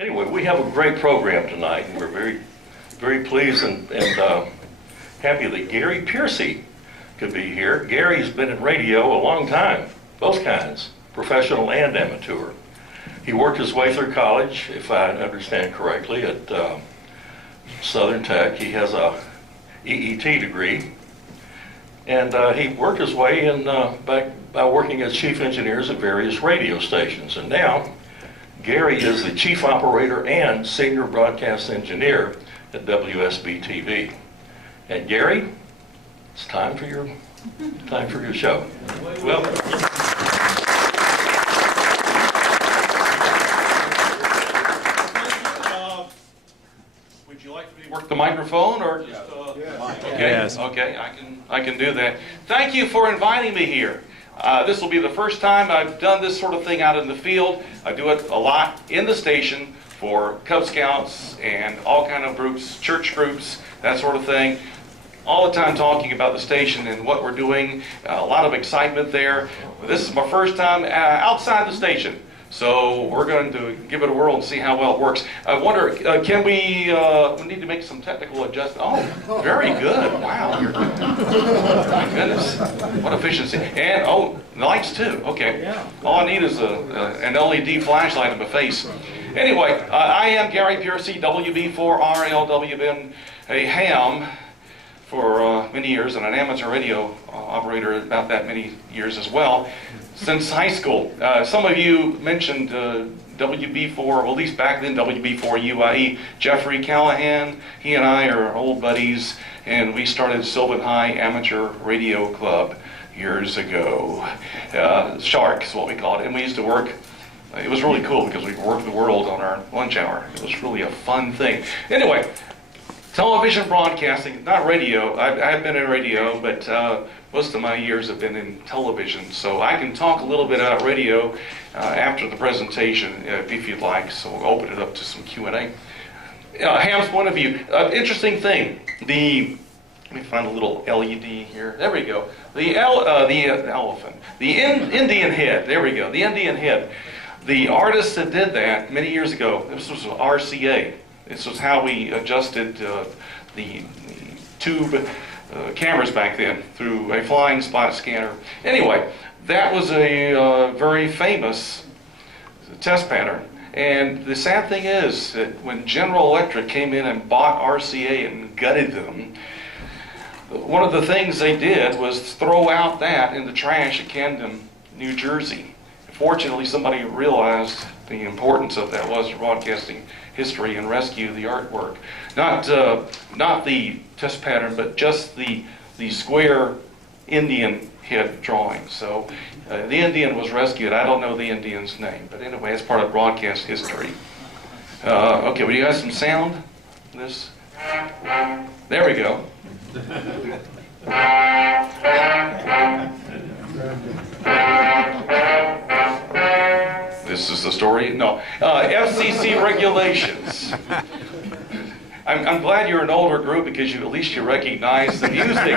Anyway, we have a great program tonight, and we're very pleased and happy that Gary Pearcey could be here. Gary's been in radio a long time, both kinds, professional and amateur. He worked his way through college, if I understand correctly, at Southern Tech. He has a EET degree, and he worked his way in by working as chief engineers at various radio stations. And now, Gary is the chief operator and senior broadcast engineer at WSB-TV. And Gary, it's time for your show. Welcome. Would you like me to work the microphone or just? Okay. Yes. Okay, I can do that. Thank you for inviting me here. This will be the first time I've done this sort of thing out in the field. I do it a lot in the station for Cub Scouts and all kind of groups, church groups, that sort of thing. All the time talking about the station and what we're doing. A lot of excitement there. This is my first time outside the station. So we're going to give it a whirl and see how well it works. I wonder, can we need to make some technical adjustments. Oh, very good. Wow. My goodness. What efficiency. And, lights too. Okay. All I need is an LED flashlight in my face. Anyway, I am Gary Pearcey, WB4RLW. Been a ham for many years and an amateur radio operator about that many years as well. Since high school. Some of you mentioned WB4, well, at least back then WB4UIE. Jeffrey Callahan, he and I are old buddies, and we started Sylvan High Amateur Radio Club years ago. Shark is what we called it, and we used to work. It was really cool because we worked the world on our lunch hour. It was really a fun thing. Anyway, television broadcasting, not radio. I've been in radio, but most of my years have been in television. So I can talk a little bit about radio after the presentation, if you'd like. So we'll open it up to some Q&A. Ham's point of view. Interesting thing. Let me find a little LED here. There we go. The elephant. The Indian head. There we go. The Indian head. The artist that did that many years ago, this was RCA. This was how we adjusted the tube cameras back then through a flying spot scanner. Anyway, that was a very famous test pattern. And the sad thing is that when General Electric came in and bought RCA and gutted them, one of the things they did was throw out that in the trash at Camden, New Jersey. Fortunately, somebody realized the importance of that was broadcasting history and rescue the artwork. Not the test pattern, but just the square Indian head drawing. So the Indian was rescued. I don't know the Indian's name, but anyway, it's part of broadcast history. Okay, well, you got some sound? This? There we go. This is the story? No. FCC regulations. I'm glad you're an older group because at least you recognize the music.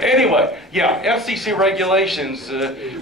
Anyway, yeah, FCC regulations.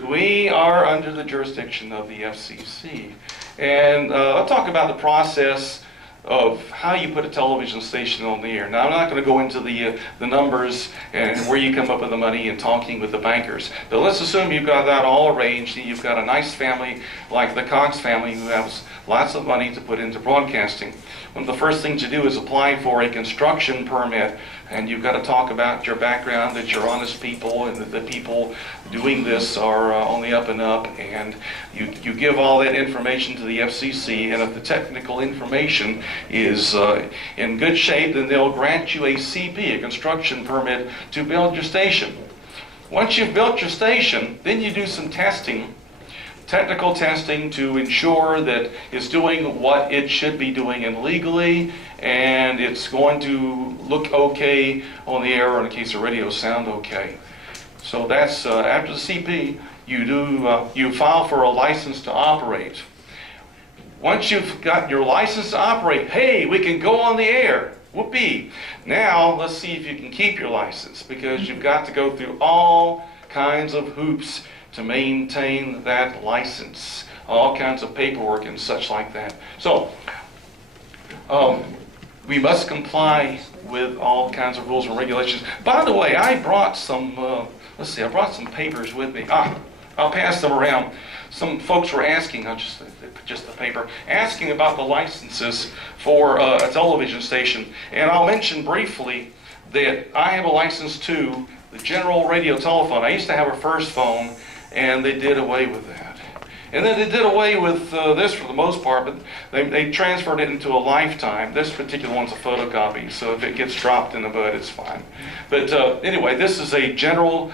We are under the jurisdiction of the FCC. And I'll talk about the process of how you put a television station on the air. Now, I'm not going to go into the numbers and where you come up with the money and talking with the bankers. But let's assume you've got that all arranged and you've got a nice family like the Cox family who has lots of money to put into broadcasting. One of the first things you do is apply for a construction permit, and you've got to talk about your background, that you're honest people, and that the people doing this are on the up and up, and you give all that information to the FCC, and if the technical information is in good shape, then they'll grant you a CP, a construction permit, to build your station. Once you've built your station, then you do some testing, technical testing, to ensure that it's doing what it should be doing and legally, and it's going to look okay on the air, or in the case of radio, sound okay. So that's after the CP, you file for a license to operate. Once you've got your license to operate, hey, we can go on the air. Whoopee. Now let's see if you can keep your license, because you've got to go through all kinds of hoops to maintain that license. all kinds of paperwork and such like that. So we must comply with all kinds of rules and regulations. By the way, I brought some, I brought some papers with me. I'll pass them around. Some folks were asking, just the paper, asking about the licenses for a television station. And I'll mention briefly that I have a license to the general radio telephone. I used to have a first phone, and they did away with that. And then they did away with this for the most part, but they transferred it into a lifetime. This particular one's a photocopy, so if it gets dropped in the mud, it's fine. But anyway, this is a general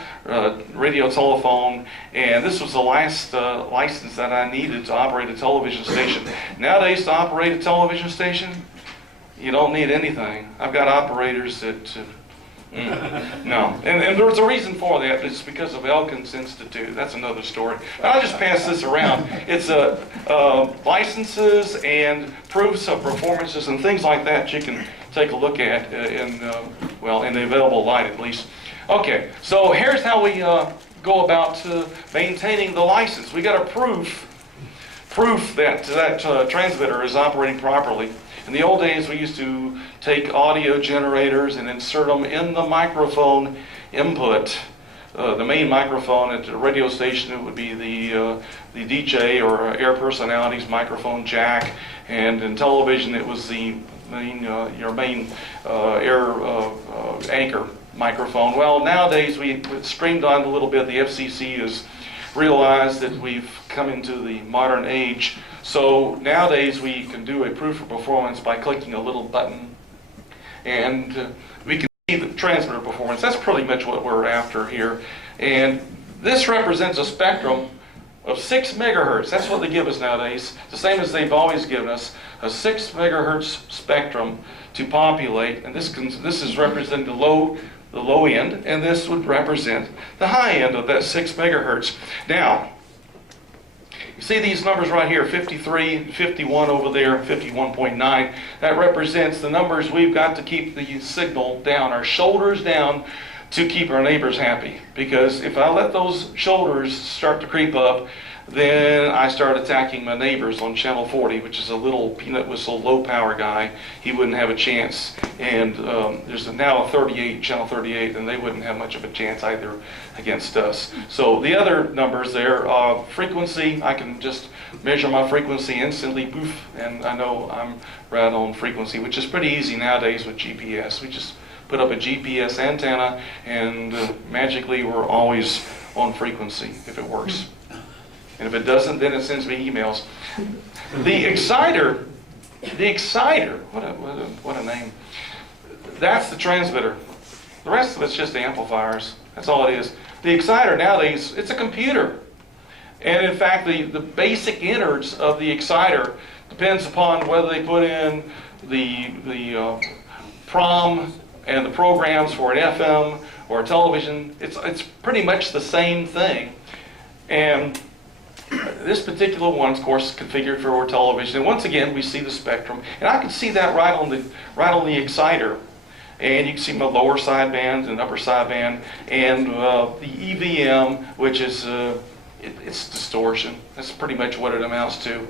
radio telephone, and this was the last license that I needed to operate a television station. Nowadays, to operate a television station, you don't need anything. I've got operators that... no, and there's a reason for that. It's because of Elkins Institute. That's another story. I'll just pass this around. It's licenses and proofs of performances and things like that you can take a look at in the available light at least. Okay, so here's how we go about maintaining the license. We got a proof that transmitter is operating properly. In the old days, we used to take audio generators and insert them in the microphone input. The main microphone at the radio station, it would be the DJ or air personality's microphone jack, and in television, it was the your main air anchor microphone. Well, nowadays we streamlined a little bit. The FCC has realized that we've come into the modern age. So nowadays we can do a proof of performance by clicking a little button, and we can see the transmitter performance. That's pretty much what we're after here. And this represents a spectrum of 6 megahertz. That's what they give us nowadays. The same as they've always given us, a 6 megahertz spectrum to populate. And this is representing the low end, and this would represent the high end of that 6 megahertz. Now, you see these numbers right here, 53, 51 over there, 51.9. That represents the numbers we've got to keep the signal down, our shoulders down, to keep our neighbors happy. Because if I let those shoulders start to creep up, then I start attacking my neighbors on channel 40, which is a little peanut whistle, low power guy. He wouldn't have a chance. And there's now a 38, channel 38, and they wouldn't have much of a chance either against us. So the other numbers there, frequency, I can just measure my frequency instantly, poof, and I know I'm right on frequency, which is pretty easy nowadays with GPS. We just put up a GPS antenna, and magically we're always on frequency if it works. And if it doesn't, then it sends me emails. The exciter, what a name. That's the transmitter. The rest of it's just amplifiers. That's all it is. The exciter nowadays, it's a computer. And in fact, the basic innards of the exciter depends upon whether they put in the PROM and the programs for an FM or a television. It's pretty much the same thing. And this particular one, of course, is configured for television. And once again, we see the spectrum. And I can see that right on the exciter. And you can see my lower sideband and upper sideband. And the EVM, which is, it's distortion. That's pretty much what it amounts to.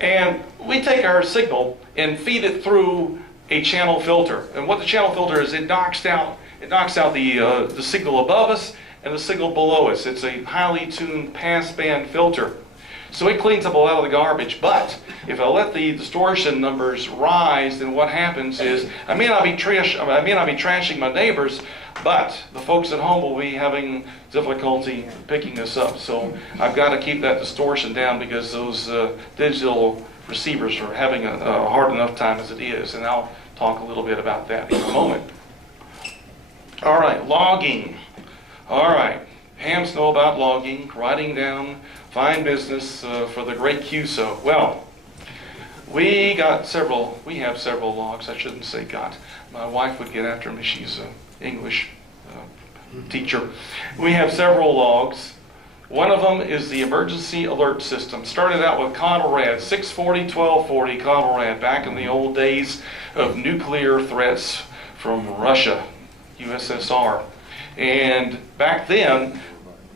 And we take our signal and feed it through a channel filter. And what the channel filter is, it knocks out the signal above us and the signal below us. It's a highly tuned passband filter. So it cleans up a lot of the garbage. But if I let the distortion numbers rise, then what happens is I may not be trashing my neighbors, but the folks at home will be having difficulty picking this up. So I've got to keep that distortion down because those digital receivers are having a hard enough time as it is. And I'll talk a little bit about that in a moment. All right, logging. All right, hams know about logging, writing down, fine business for the great QSO. Well, we have several logs. I shouldn't say got. My wife would get after me. She's an English teacher. We have several logs. One of them is the emergency alert system. Started out with Conrad, 640, 1240 Conrad, back in the old days of nuclear threats from Russia, USSR. And back then,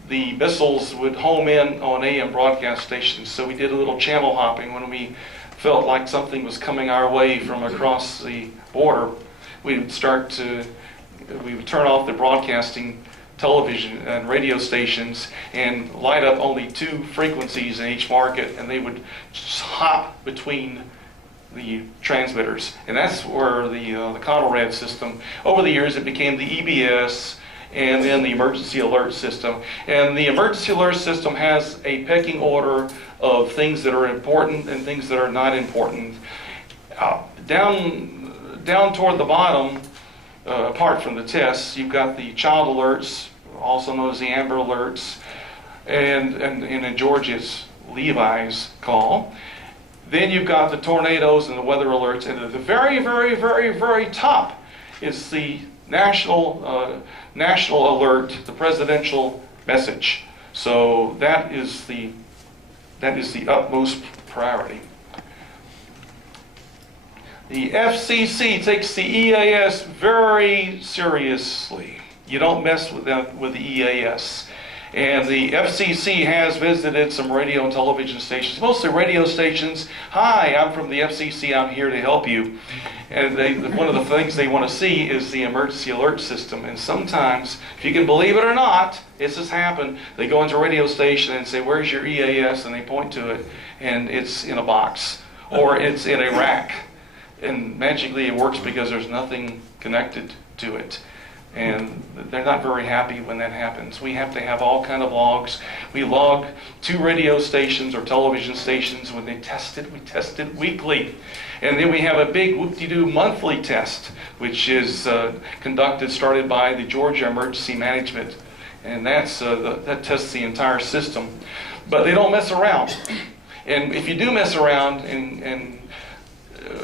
the missiles would home in on AM broadcast stations. So we did a little channel hopping when we felt like something was coming our way from across the border. We would turn off the broadcasting television and radio stations and light up only 2 frequencies in each market, and they would just hop between the transmitters. And that's where the Conelrad system, over the years it became the EBS and then the emergency alert system. And the emergency alert system has a pecking order of things that are important and things that are not important. Down toward the bottom, apart from the tests, you've got the child alerts, also known as the Amber Alerts, and in Georgia's Levi's call. Then you've got the tornadoes and the weather alerts, and at the very, very, very, very top is the national alert, the presidential message. So that is the utmost priority. The FCC takes the EAS very seriously. You don't mess with the EAS. And the FCC has visited some radio and television stations, mostly radio stations. Hi, I'm from the FCC, I'm here to help you. And one of the things they want to see is the emergency alert system. And sometimes, if you can believe it or not, this has happened, they go into a radio station and say, where's your EAS? And they point to it, and it's in a box, or it's in a rack. And magically it works because there's nothing connected to it. And they're not very happy when that happens. We have to have all kind of logs. We log 2 radio stations or television stations. When they test it, we test it weekly. And then we have a big whoop-de-doo monthly test, which is started by the Georgia Emergency Management. And that tests the entire system. But they don't mess around. And if you do mess around and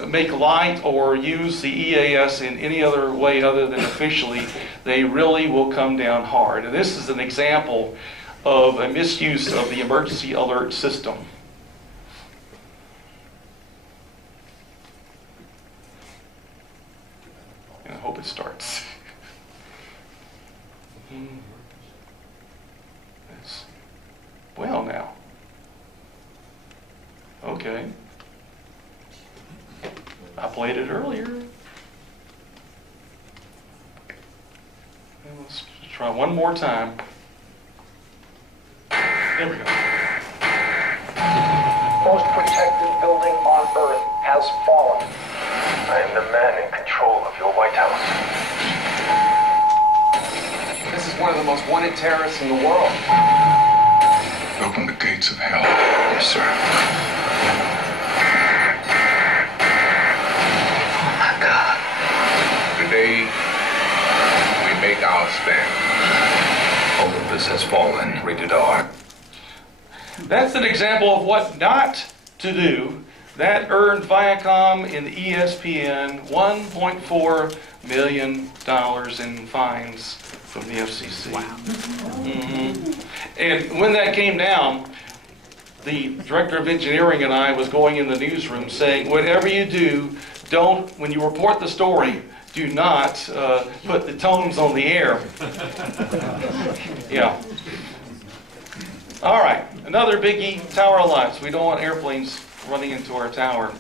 make light or use the EAS in any other way other than officially, they really will come down hard. And this is an example of a misuse of the emergency alert system. And I hope it starts. Well now. Okay. I played it earlier. And let's try one more time. There we go. Most protected building on Earth has fallen. I am the man in control of your White House. This is one of the most wanted terrorists in the world. Open the gates of hell. Yes, sir. Today, we make our stand. Olympus has fallen. Rated R. That's an example of what not to do. That earned Viacom and ESPN $1.4 million in fines from the FCC. Wow. Mm-hmm. And when that came down, the director of engineering and I was going in the newsroom saying, whatever you do, when you report the story, do not put the tones on the air. Yeah. All right, another biggie, tower lights. We don't want airplanes running into our tower.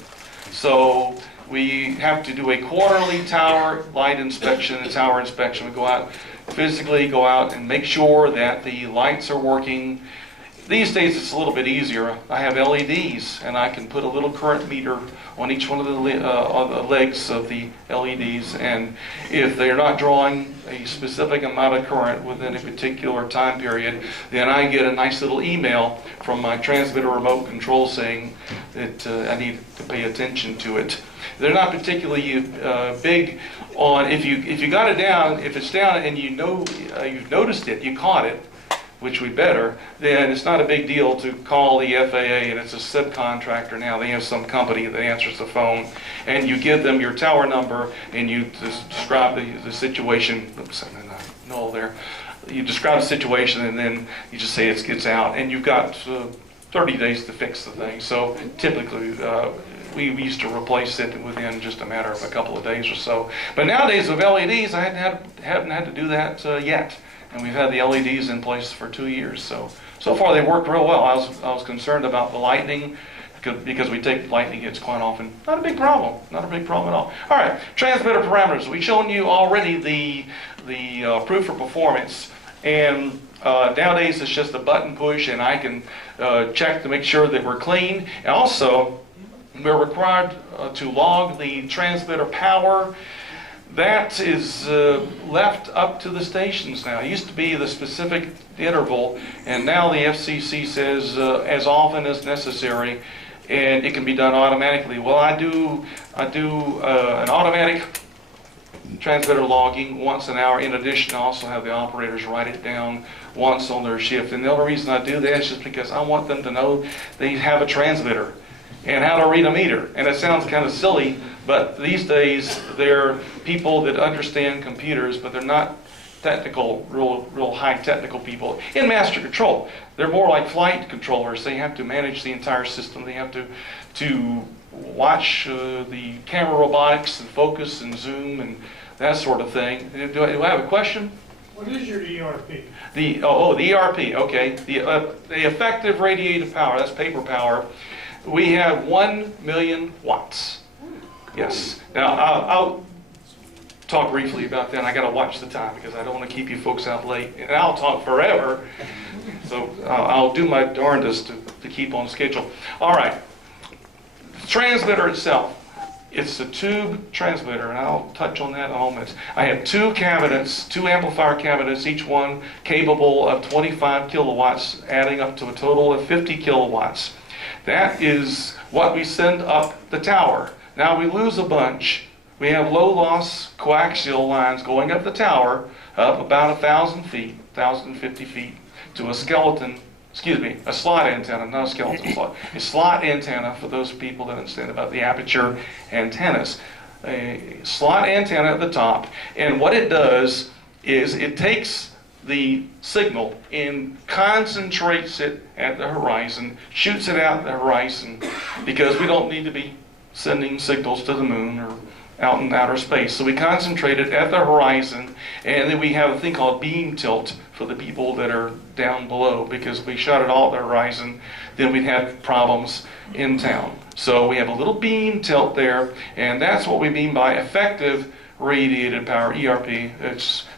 So we have to do a quarterly tower light inspection and tower inspection. We physically go out and make sure that the lights are working. These days it's a little bit easier. I have LEDs and I can put a little current meter on each one of the legs of the LEDs, and if they're not drawing a specific amount of current within a particular time period, then I get a nice little email from my transmitter remote control saying that I need to pay attention to it. They're not particularly big on if you got it down, if it's down and you know you've noticed it, you caught it, which we better, then it's not a big deal to call the FAA, and it's a subcontractor now. They have some company that answers the phone, and you give them your tower number, and you describe the situation. Oops, I'm null there. You describe the situation, and then you just say it's out, and you've got 30 days to fix the thing. So typically, we used to replace it within just a matter of a couple of days or so. But nowadays with LEDs, I haven't had to do that yet. and we've had the LEDs in place for 2 years. So far they've worked real well. I was concerned about the lightning, because we take lightning hits quite often. Not a big problem. Not a big problem at all. All right, transmitter parameters. We've shown you already the proof for performance, and nowadays it's just a button push, and I can check to make sure that we're clean. And also, we're required to log the transmitter power. That is left up to the stations now. It used to be the specific interval, and now the FCC says as often as necessary, and it can be done automatically. Well, I do an automatic transmitter logging once an hour. In addition, I also have the operators write it down once on their shift. And the only reason I do that is just because I want them to know they have a transmitter and how to read a meter. And it sounds kind of silly, but these days they're people that understand computers, but they're not technical, real high technical people in master control. They're more like flight controllers. They have to manage the entire system. They have to watch the camera robotics and focus and zoom and that sort of thing. Do I have a question? What is your ERP? The ERP. Okay. The effective radiated power. That's paper power. We have 1 million watts. Yes. Now I'll talk briefly about that. I got to watch the time because I don't want to keep you folks out late, and I'll talk forever. So I'll do my darndest to keep on schedule. All right. The transmitter itself. It's a tube transmitter, and I'll touch on that in a moment. I have 2 cabinets, 2 amplifier cabinets, each one capable of 25 kilowatts, adding up to a total of 50 kilowatts. That is what we send up the tower. Now we lose a bunch. We have low loss coaxial lines going up the tower, up about 1,000 feet, 1,050 feet, to a slot antenna, not a skeleton slot. A slot antenna, for those people that understand about the aperture antennas. A slot antenna at the top, and what it does is it takes the signal and concentrates it at the horizon, shoots it out at the horizon, because we don't need to be sending signals to the moon or out in outer space. So we concentrate it at the horizon, and then we have a thing called beam tilt for the people that are down below, because if we shot it all at the horizon, then we'd have problems in town. So we have a little beam tilt there, and that's what we mean by effective radiated power, ERP.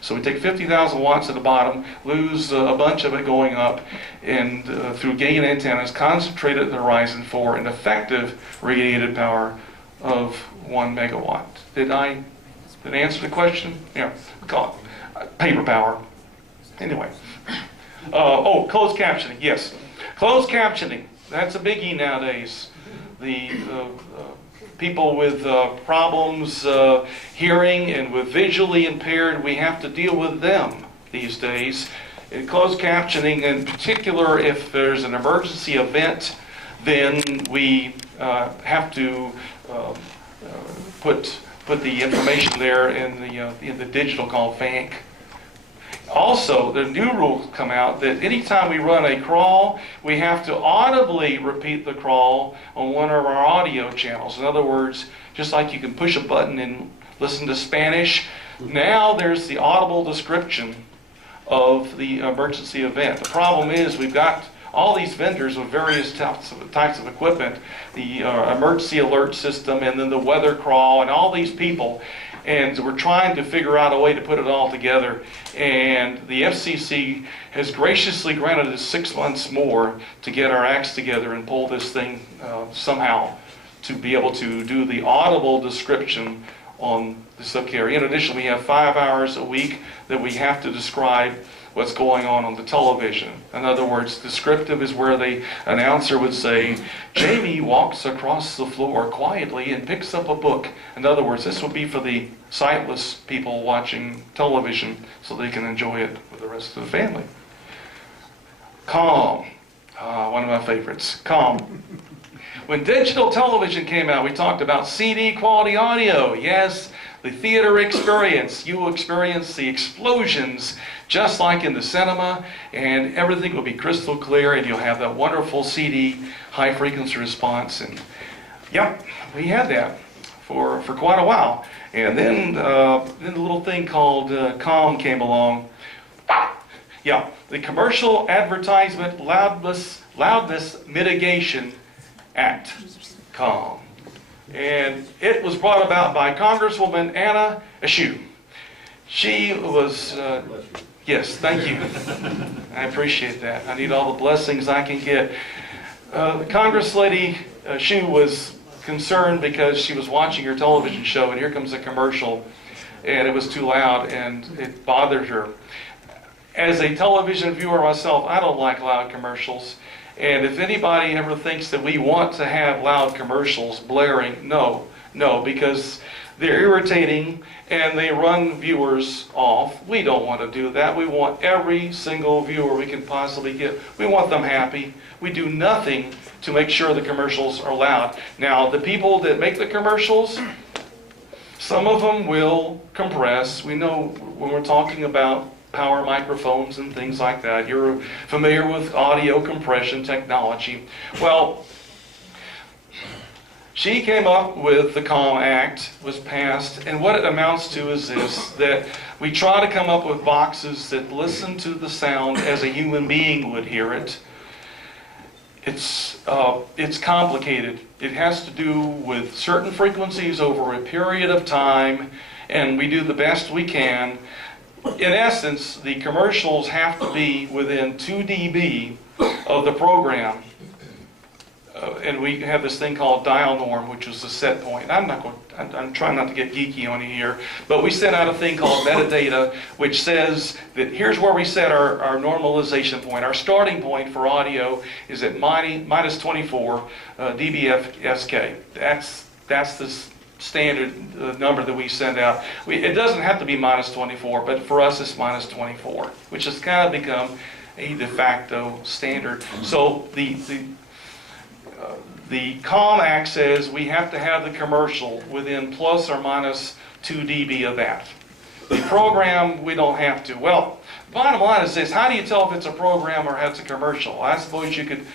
So we take 50,000 watts at the bottom, lose a bunch of it going up, and through gain antennas, concentrate it at the horizon for an effective radiated power of 1 megawatt. Did I answer the question? Yeah, paper power. Anyway. Closed captioning, yes. Closed captioning, that's a biggie nowadays. The people with problems hearing and with visually impaired, we have to deal with them these days. In closed captioning, in particular, if there's an emergency event, then we have to put the information there in the digital called FANC. Also, the new rules come out that anytime we run a crawl, we have to audibly repeat the crawl on one of our audio channels. In other words, just like you can push a button and listen to Spanish, now there's the audible description of the emergency event. The problem is we've got all these vendors with various types of equipment, the emergency alert system, and then the weather crawl, and all these people. And we're trying to figure out a way to put it all together. And the FCC has graciously granted us 6 months more to get our acts together and pull this thing somehow to be able to do the audible description on the subcarrier. In addition, we have 5 hours a week that we have to describe what's going on the television. In other words, descriptive is where the announcer would say, Jamie walks across the floor quietly and picks up a book. In other words, this would be for the sightless people watching television so they can enjoy it with the rest of the family. Calm. One of my favorites. Calm. When digital television came out, we talked about CD quality audio. Yes, the theater experience. You will experience the explosions just like in the cinema, and everything will be crystal clear, and you'll have that wonderful CD high frequency response. And yep, we had that for quite a while. And then the little thing called COM came along. Yeah, the Commercial Advertisement Loudness Mitigation Act, COM. And it was brought about by Congresswoman Anna Eshoo. She was, yes, thank you. I appreciate that. I need all the blessings I can get. Congress Lady Eshoo was concerned because she was watching her television show and here comes a commercial and it was too loud and it bothered her. As a television viewer myself, I don't like loud commercials. And if anybody ever thinks that we want to have loud commercials blaring, no, because they're irritating and they run viewers off. We don't want to do that. We want every single viewer we can possibly get. We want them happy. We do nothing to make sure the commercials are loud. Now, the people that make the commercials, some of them will compress. We know when we're talking about power microphones and things like that. You're familiar with audio compression technology. Well, she came up with the COM Act, was passed, and what it amounts to is this, that we try to come up with boxes that listen to the sound as a human being would hear it. It's complicated. It has to do with certain frequencies over a period of time, and we do the best we can. In essence, the commercials have to be within 2 dB of the program. And we have this thing called dial norm, which is the set point. I'm trying not to get geeky on you here, but we sent out a thing called metadata, which says that here's where we set our normalization point. Our starting point for audio is at minus 24 dBFSK. That's the standard number that we send out. It doesn't have to be minus 24, but for us it's minus 24, which has kind of become a de facto standard. So the COM Act says we have to have the commercial within plus or minus 2 dB of that. The program, we don't have to. Well, bottom line is this: how do you tell if it's a program or if it's a commercial? I suppose you could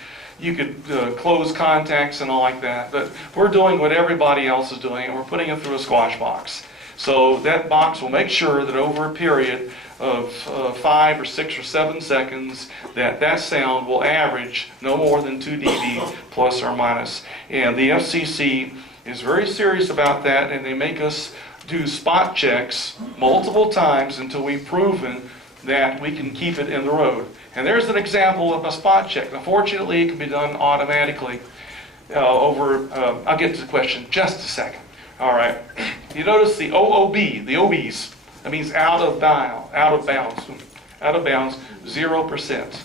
close contacts and all like that, but we're doing what everybody else is doing, and we're putting it through a squash box. So that box will make sure that over a period of 5 or 6 or 7 seconds, that sound will average no more than 2 dB plus or minus. And the FCC is very serious about that, and they make us do spot checks multiple times until we've proven that we can keep it in the road. And there's an example of a spot check. Unfortunately, it can be done automatically I'll get to the question in just a second. All right. You notice the OOB, the OBs, that means out of bounds, 0%.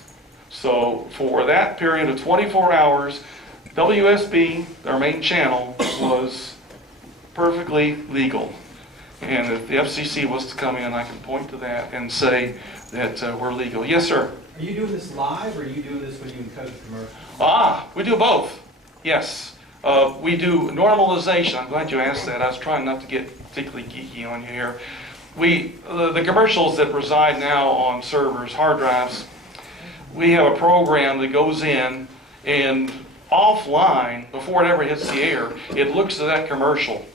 So for that period of 24 hours, WSB, our main channel, was perfectly legal. And if the FCC was to come in, I can point to that and say that we're legal. Yes, sir? Are you doing this live, or are you doing this when you encode the commercial? We do both. Yes. We do normalization. I'm glad you asked that. I was trying not to get particularly geeky on you here. The commercials that reside now on servers, hard drives, we have a program that goes in and offline, before it ever hits the air, it looks at that commercial.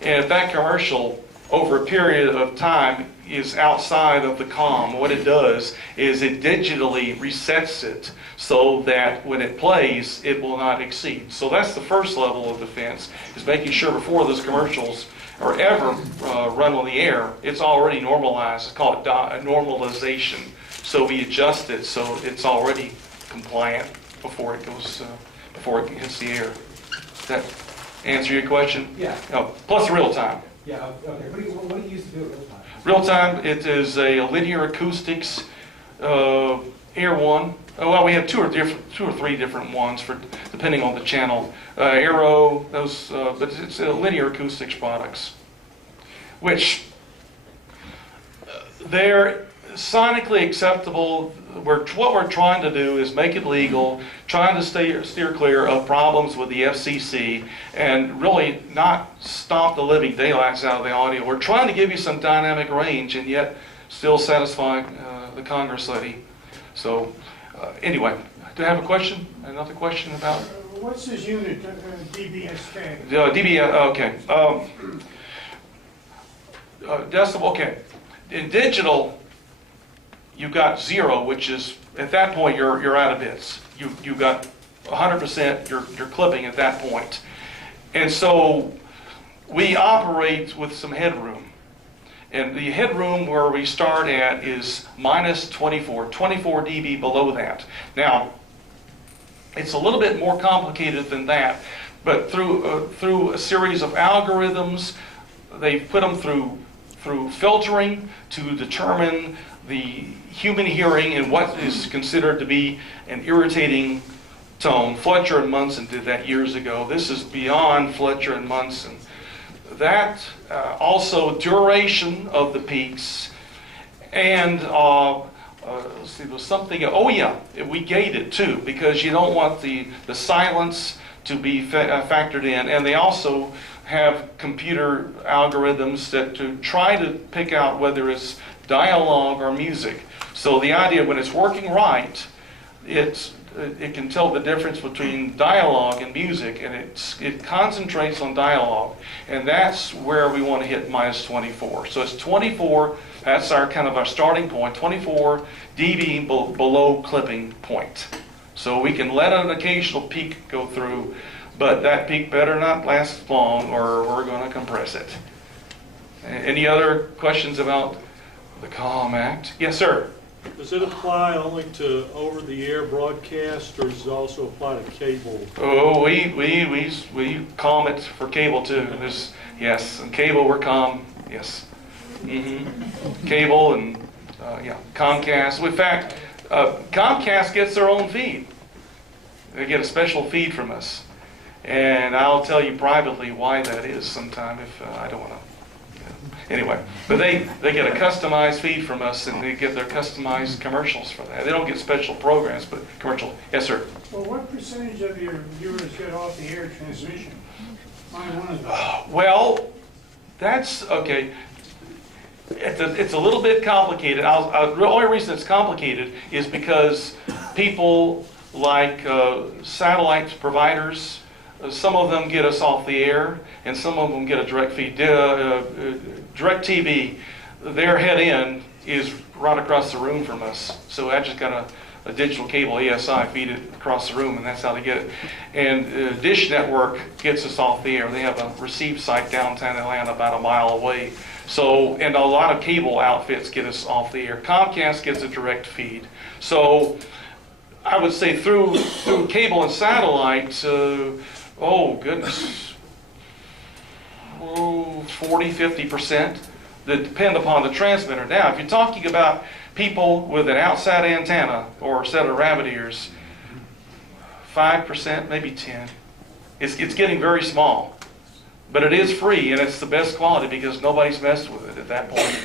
And if that commercial, over a period of time, is outside of the COM, what it does is it digitally resets it so that when it plays, it will not exceed. So that's the first level of defense, is making sure before those commercials are ever run on the air, it's already normalized. It's called normalization. So we adjust it so it's already compliant before it goes, before it hits the air. Does that answer your question? Yeah. Plus real time. Yeah, okay. What do you use to do it real time? Real time, it is a linear acoustics Air one. Well, we have two or three different ones for depending on the channel. Aero, those, but it's linear acoustics products, which they're sonically acceptable. What we're trying to do is make it legal, trying to steer clear of problems with the FCC, and really not stomp the living daylights out of the audio. We're trying to give you some dynamic range and yet still satisfy the Congress lady. So anyway, do I have a question? Another question about? What's this unit, DBSK? DB, okay. Decibel, okay. In digital, you've got 0, which is, at that point, you're out of bits. You've got 100%, you're clipping at that point. And so we operate with some headroom. And the headroom where we start at is minus 24 dB below that. Now, it's a little bit more complicated than that, but through a series of algorithms, they've put them through filtering to determine the human hearing and what is considered to be an irritating tone. Fletcher and Munson did that years ago. This is beyond Fletcher and Munson. That also duration of the peaks, and let's see, there was something. Oh yeah, we gate it too because you don't want the silence to be factored in, and they also have computer algorithms that to try to pick out whether it's dialogue or music. So the idea when it's working right, it can tell the difference between dialogue and music, and it concentrates on dialogue, and that's where we want to hit minus 24. So it's 24. That's our kind of our starting point. 24 dB below clipping point. So we can let an occasional peak go through, but that peak better not last long, or we're going to compress it. Any other questions about the COM Act? Yes, sir. Does it apply only to over-the-air broadcast, or does it also apply to cable? Oh, we COM it for cable too. There's, yes, and cable we're COM, yes. Cable and yeah, Comcast. In fact, Comcast gets their own feed. They get a special feed from us, and I'll tell you privately why that is sometime if I don't want to. Anyway, but they get a customized feed from us, and they get their customized commercials for that. They don't get special programs, but commercial. Yes, sir. Well, what percentage of your viewers get off the air transmission? Mine one of them. Well, that's okay. It's a little bit complicated. The only reason it's complicated is because people like satellite providers, some of them get us off the air, and some of them get a direct feed. Direct TV, their head end is right across the room from us. So I just got a digital cable ASI feed it across the room, and that's how they get it. And Dish Network gets us off the air. They have a receive site downtown Atlanta about a mile away. So, and a lot of cable outfits get us off the air. Comcast gets a direct feed. So I would say through cable and satellite, oh goodness, 40–50% that depend upon the transmitter. Now, if you're talking about people with an outside antenna or a set of rabbit ears, 5%, maybe 10. It's getting very small, but it is free and it's the best quality because nobody's messed with it at that point.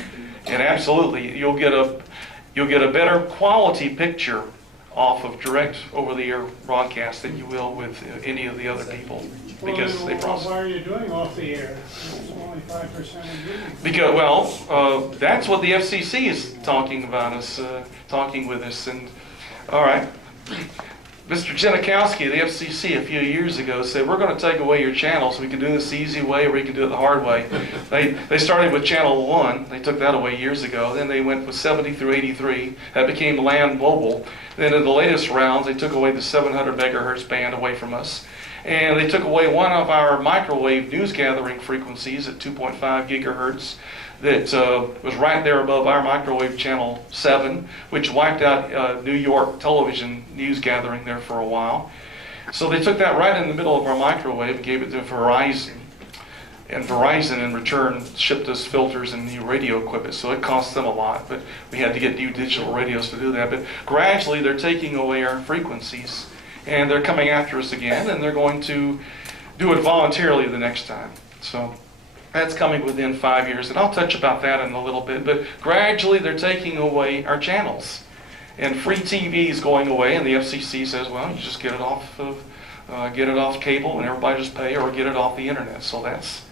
And absolutely, you'll get a better quality picture off of direct over-the-air broadcast than you will with any of the other people because they process. Why are you doing off the air? It's only 5% of viewing. Because, well, that's what the FCC is talking about us, talking with us. And all right, Mr. Janikowski, the FCC, a few years ago said, we're going to take away your channels. We can do this the easy way or we can do it the hard way. They started with Channel 1. They took that away years ago. Then they went with 70 through 83. That became Land Mobile. Then in the latest rounds, they took away the 700 megahertz band away from us. And they took away one of our microwave news gathering frequencies at 2.5 gigahertz that was right there above our microwave channel 7, which wiped out New York television news gathering there for a while. So they took that right in the middle of our microwave and gave it to Verizon. And Verizon in return shipped us filters and new radio equipment, so it cost them a lot, but we had to get new digital radios to do that. But gradually they're taking away our frequencies, and they're coming after us again, and they're going to do it voluntarily the next time. So that's coming within 5 years, and I'll touch about that in a little bit. But gradually they're taking away our channels, and free TV is going away, and the FCC says, well, you just get it off cable, and everybody just pay, or get it off the internet. So that's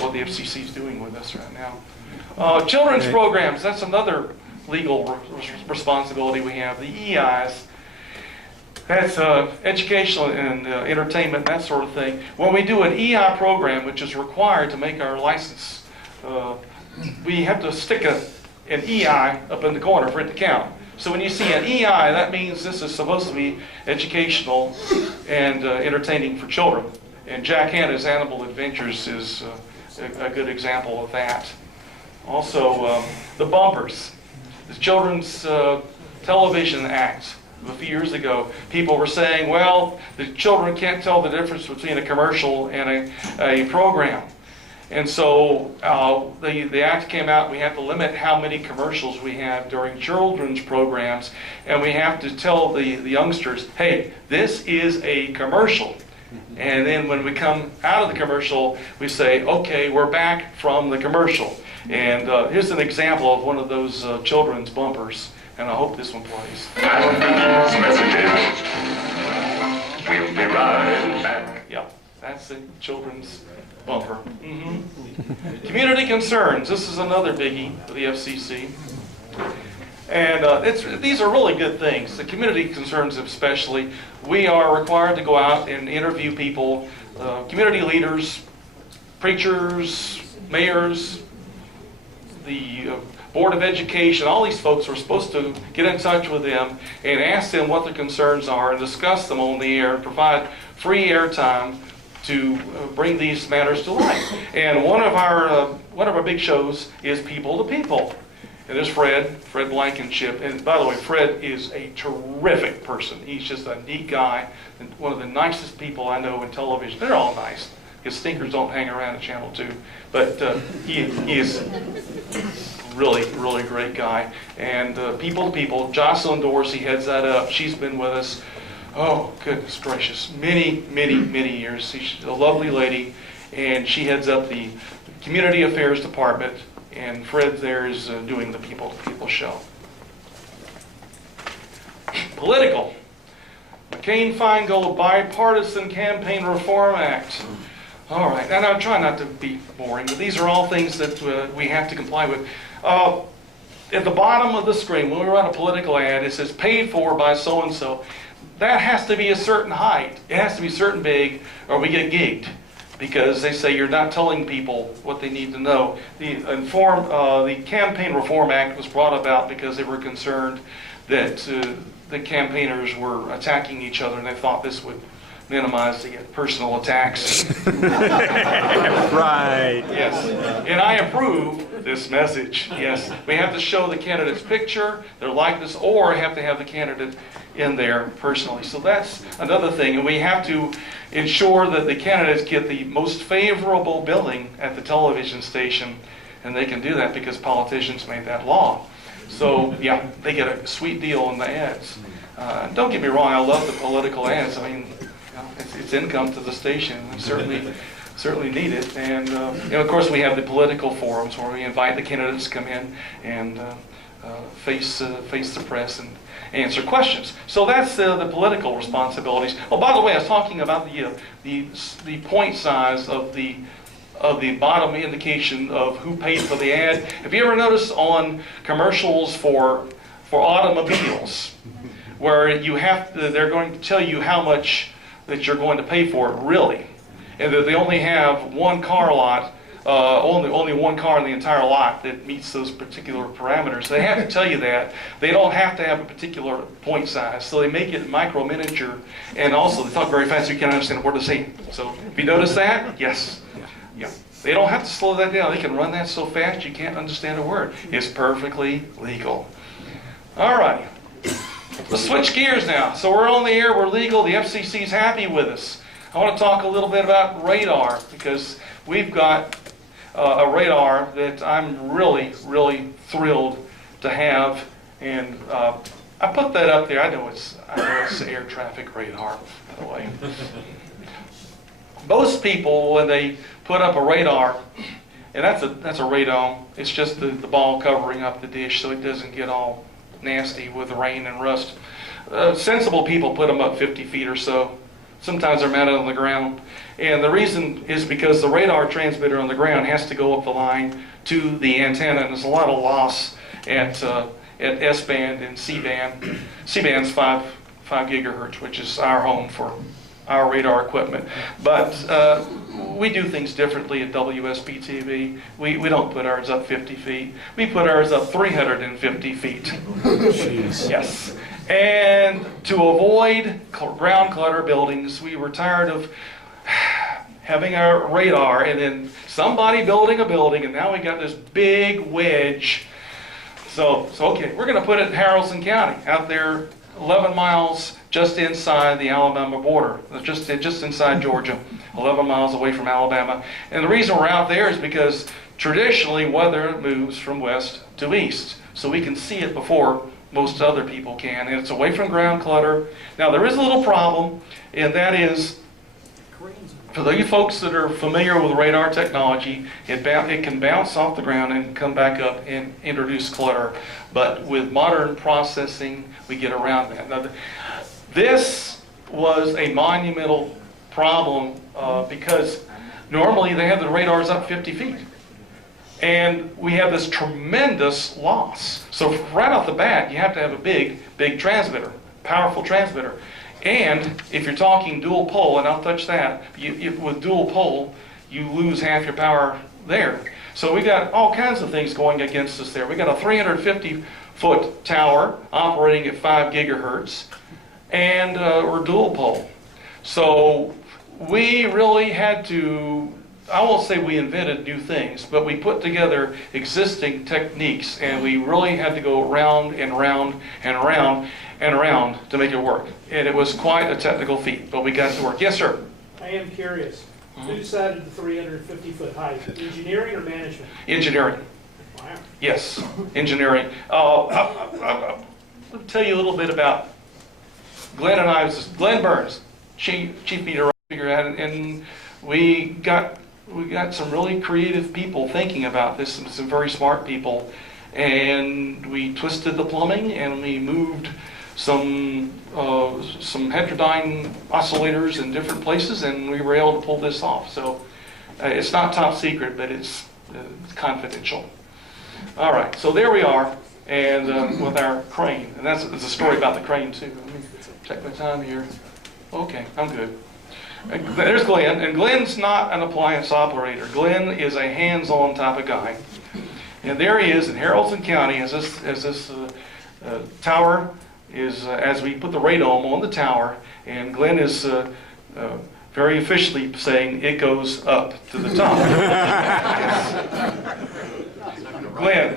what the FCC is doing with us right now. Children's programs, that's another legal responsibility we have. The EIs, that's educational and entertainment, that sort of thing. When we do an EI program, which is required to make our license, we have to stick an EI up in the corner for it to count. So when you see an EI, that means this is supposed to be educational and entertaining for children. And Jack Hanna's Animal Adventures is a good example of that. Also, the bumpers. The Children's Television Act a few years ago, people were saying, well, the children can't tell the difference between a commercial and a program. And so the act came out. We have to limit how many commercials we have during children's programs, and we have to tell the youngsters, hey, this is a commercial. And then when we come out of the commercial, we say, okay, we're back from the commercial. And here's an example of one of those children's bumpers, and I hope this one plays. Messages. We'll be right back. Yeah, that's the children's bumper. Community concerns. This is another biggie for the FCC. And these are really good things. The community concerns especially. We are required to go out and interview people, community leaders, preachers, mayors, the Board of Education. All these folks are supposed to get in touch with them and ask them what their concerns are and discuss them on the air and provide free airtime to bring these matters to light. And one of our big shows is People to People. And there's Fred Blankenship. And by the way, Fred is a terrific person. He's just a neat guy and one of the nicest people I know in television. They're all nice. His stinkers don't hang around at Channel 2. But he is really, really great guy. And People to People, Jocelyn Dorsey heads that up. She's been with us, oh, goodness gracious, many, many, many years. She's a lovely lady, and she heads up the Community Affairs Department, and Fred there is doing the People to People show. Political. McCain-Feingold Bipartisan Campaign Reform Act. All right, and I'm trying not to be boring, but these are all things that we have to comply with. At the bottom of the screen, when we run a political ad, it says paid for by so-and-so. That has to be a certain height. It has to be certain big, or we get gigged, because they say you're not telling people what they need to know. The Campaign Reform Act was brought about because they were concerned that the campaigners were attacking each other, and they thought this would minimize the personal attacks. Right. Yes. And I approve this message. Yes. We have to show the candidate's picture, their likeness, or have to have the candidate in there personally. So that's another thing. And we have to ensure that the candidates get the most favorable billing at the television station. And they can do that because politicians made that law. So, yeah, they get a sweet deal on the ads. Don't get me wrong, I love the political ads. I mean, it's income to the station. We certainly need it. And of course, we have the political forums where we invite the candidates to come in and face the press and answer questions. So that's the political responsibilities. Oh, by the way, I was talking about the point size of the bottom indication of who paid for the ad. Have you ever noticed on commercials for automobiles where they're going to tell you how much that you're going to pay for it, really, and that they only have one car lot, only one car in the entire lot that meets those particular parameters. They have to tell you that. They don't have to have a particular point size, so they make it micro miniature, and also they talk very fast so you can't understand a word they're saying. So have you noticed that? Yes. Yeah. They don't have to slow that down. They can run that so fast you can't understand a word. It's perfectly legal. All right. Let's switch gears now. So we're on the air, we're legal, the FCC's happy with us. I want to talk a little bit about radar, because we've got a radar that I'm really, really thrilled to have. And I put that up there. I know it's air traffic radar, by the way. Most people, when they put up a radar, and that's a radome, it's just the ball covering up the dish so it doesn't get all nasty with rain and rust. Sensible people put them up 50 feet or so. Sometimes they're mounted on the ground. And the reason is because the radar transmitter on the ground has to go up the line to the antenna, and there's a lot of loss at S-band and C-band. C-band's 5 gigahertz, which is our home for our radar equipment. But we do things differently at WSB-TV. We don't put ours up 50 feet. We put ours up 350 feet. Jeez. Yes. And to avoid ground clutter buildings, we were tired of having our radar and then somebody building a building, and now we got this big wedge. So okay, we're going to put it in Haralson County, out there 11 miles just inside the Alabama border, just inside Georgia, 11 miles away from Alabama. And the reason we're out there is because traditionally weather moves from west to east, so we can see it before most other people can, and it's away from ground clutter. Now there is a little problem, and that is, for you folks that are familiar with radar technology, it can bounce off the ground and come back up and introduce clutter. But with modern processing, we get around that. Now, this was a monumental problem because normally they have the radars up 50 feet. And we have this tremendous loss. So right off the bat, you have to have a big transmitter, powerful transmitter. And if you're talking dual pole, and I'll touch that, with dual pole, you lose half your power there. So we got all kinds of things going against us there. We got a 350-foot tower operating at 5 gigahertz, and we're dual pole. So we really had to, I won't say we invented new things, but we put together existing techniques, and we really had to go round and round and round and around to make it work. And it was quite a technical feat, but we got it to work. Yes, sir? I am curious. Who decided the 350-foot height? Engineering or management? Engineering. Wow. Yes, engineering. I'll tell you a little bit about Glenn and I. Glenn Burns, chief meteorologist, and we got some really creative people thinking about this, some very smart people, and we twisted the plumbing and we moved some heterodyne oscillators in different places, and we were able to pull this off. So it's not top secret, but it's confidential. All right, so there we are, and with our crane, and that's a story about the crane too. Let me check my time here. Okay, I'm good. And there's Glenn, and Glenn's not an appliance operator. Glenn is a hands-on type of guy, and there he is in Haralson County as this tower is, as we put the radome on the tower, and Glenn is very officially saying it goes up to the top. Glenn,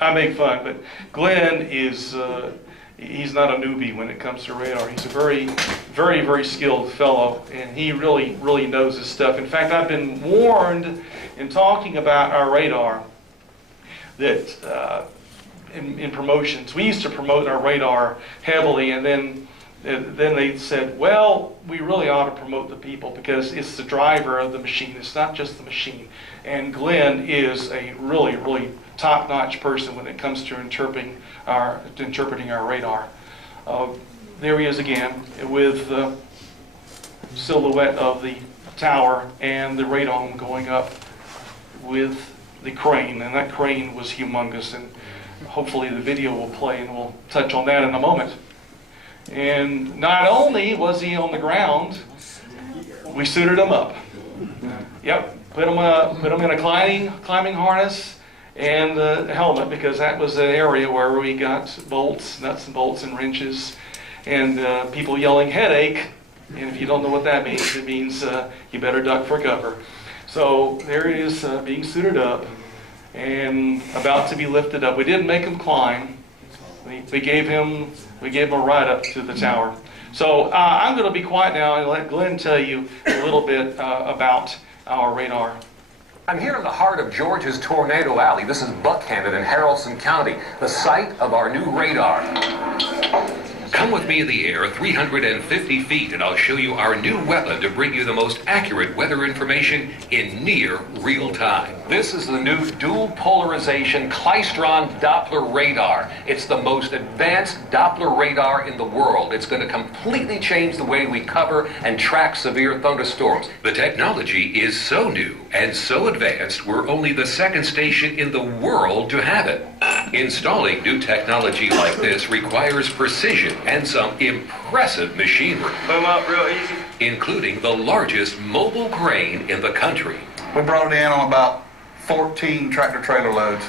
I make fun, but Glenn is, he's not a newbie when it comes to radar. He's a very, very, very skilled fellow, and he really, really knows his stuff. In fact, I've been warned in talking about our radar that in promotions, we used to promote our radar heavily, and then they said, well, we really ought to promote the people because it's the driver of the machine. It's not just the machine. And Glenn is a really, really top-notch person when it comes to interpreting our radar. There he is again with the silhouette of the tower and the radome going up with the crane, and that crane was humongous, and hopefully the video will play and we'll touch on that in a moment. And not only was he on the ground, we suited him up. Yep, put him in a climbing harness and a helmet, because that was an area where we got bolts, nuts and bolts and wrenches, and people yelling headache. And if you don't know what that means, it means you better duck for cover. So there he is being suited up and about to be lifted up. We didn't make him climb. We gave him a ride up to the tower. So I'm going to be quiet now and let Glenn tell you a little bit about our radar. I'm here in the heart of Georgia's Tornado Alley. This is Buckhannon in Haralson County, the site of our new radar. Come with me in the air 350 feet and I'll show you our new weapon to bring you the most accurate weather information in near real time. This is the new dual polarization Klystron Doppler radar. It's the most advanced Doppler radar in the world. It's going to completely change the way we cover and track severe thunderstorms. The technology is so new and so advanced, we're only the second station in the world to have it. Installing new technology like this requires precision and some some impressive machinery, Boom up real easy. including the largest mobile crane in the country. We brought it in on about 14 tractor trailer loads.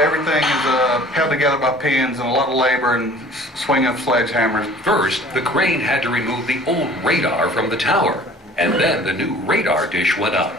Everything is held together by pins and a lot of labor and swing of sledgehammers. First, the crane had to remove the old radar from the tower, and then the new radar dish went up.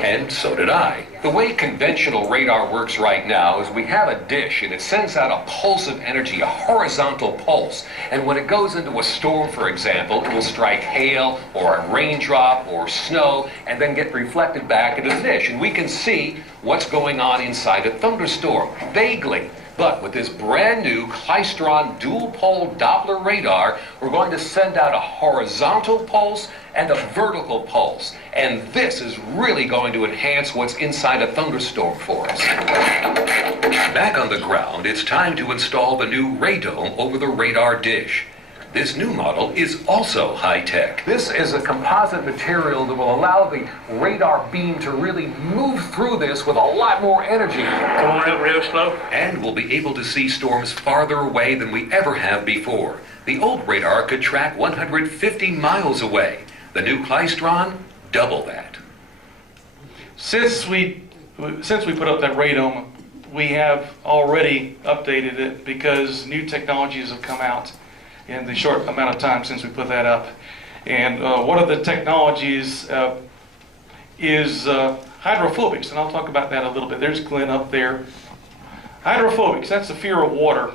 And so did I. The way conventional radar works right now is we have a dish and it sends out a pulse of energy, a horizontal pulse. And when it goes into a storm, for example, it will strike hail or a raindrop or snow and then get reflected back into the dish. And we can see what's going on inside a thunderstorm, vaguely. But with this brand new Klystron dual-pole Doppler radar, we're going to send out a horizontal pulse and a vertical pulse. And this is really going to enhance what's inside a thunderstorm for us. Back on the ground, it's time to install the new radome over the radar dish. This new model is also high-tech. This is a composite material that will allow the radar beam to really move through this with a lot more energy. Come on up real slow. And we'll be able to see storms farther away than we ever have before. The old radar could track 150 miles away. The new Klystron, double that. Since we put up that radome, we have already updated it because new technologies have come out in the short amount of time since we put that up. And one of the technologies is hydrophobics, and I'll talk about that a little bit. There's Glenn up there. Hydrophobics, that's the fear of water,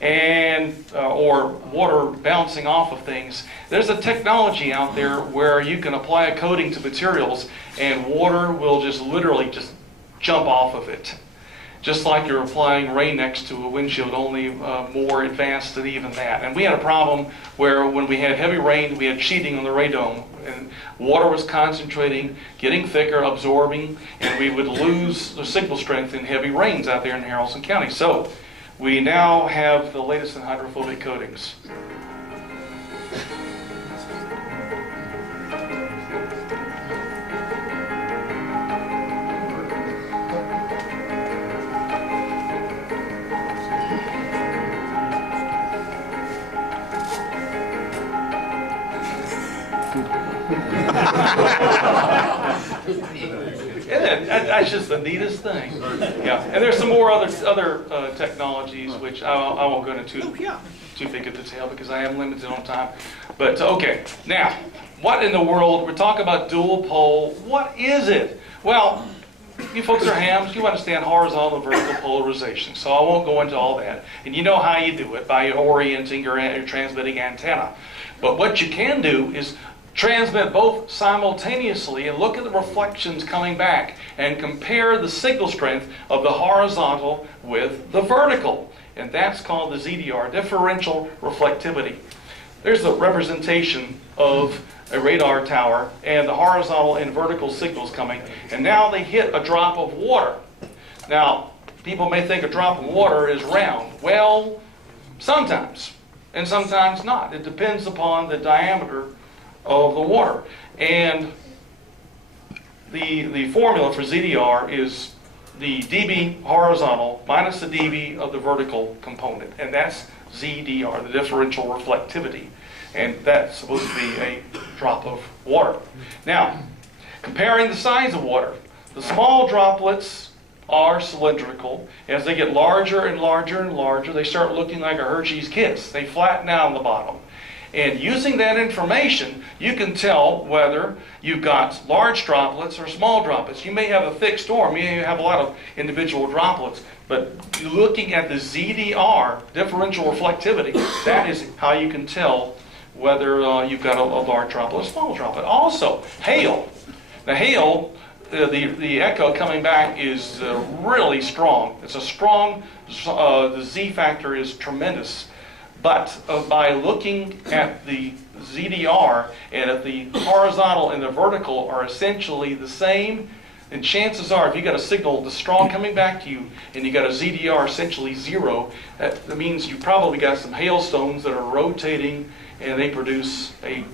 and or water bouncing off of things. There's a technology out there where you can apply a coating to materials and water will just literally just jump off of it. Just like you're applying Rain-X to a windshield, only more advanced than even that. And we had a problem where when we had heavy rain, we had sheeting on the radome, and water was concentrating, getting thicker, absorbing, and we would lose the signal strength in heavy rains out there in Haralson County. So we now have the latest in hydrophobic coatings. That's just the neatest thing. Yeah, and there's some more other technologies which I won't go into too big a detail because I am limited on time. But okay, now what in the world? We're talking about dual pole. What is it? Well, you folks are hams. You understand horizontal and vertical polarization, so I won't go into all that. And you know how you do it by orienting your transmitting antenna. But what you can do is transmit both simultaneously and look at the reflections coming back and compare the signal strength of the horizontal with the vertical. And that's called the ZDR, differential reflectivity. There's a representation of a radar tower and the horizontal and vertical signals coming, and now they hit a drop of water. Now, people may think a drop of water is round. Well, sometimes, and sometimes not. It depends upon the diameter of the water. And the formula for ZDR is the dB horizontal minus the dB of the vertical component. And that's ZDR, the differential reflectivity. And that's supposed to be a drop of water. Now, comparing the size of water, the small droplets are cylindrical. As they get larger and larger and larger, they start looking like a Hershey's Kiss. They flatten out on the bottom. And using that information, you can tell whether you've got large droplets or small droplets. You may have a thick storm, you may have a lot of individual droplets, but looking at the ZDR, differential reflectivity, that is how you can tell whether you've got a large droplet or a small droplet. Also, hail. The hail, the echo coming back is really strong. It's a strong, the Z factor is tremendous. But by looking at the ZDR and at the horizontal and the vertical are essentially the same, and chances are if you got a signal that's strong coming back to you and you got a ZDR essentially 0, that means you probably got some hailstones that are rotating and they produce a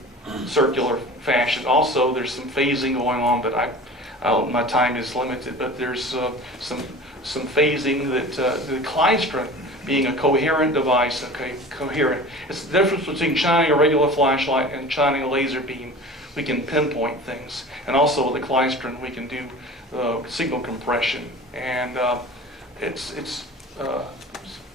circular fashion. Also, there's some phasing going on, but My time is limited, but there's some phasing that the klystron being a coherent device, okay, coherent. It's the difference between shining a regular flashlight and shining a laser beam. We can pinpoint things. And also with the klystron, we can do signal compression. And it's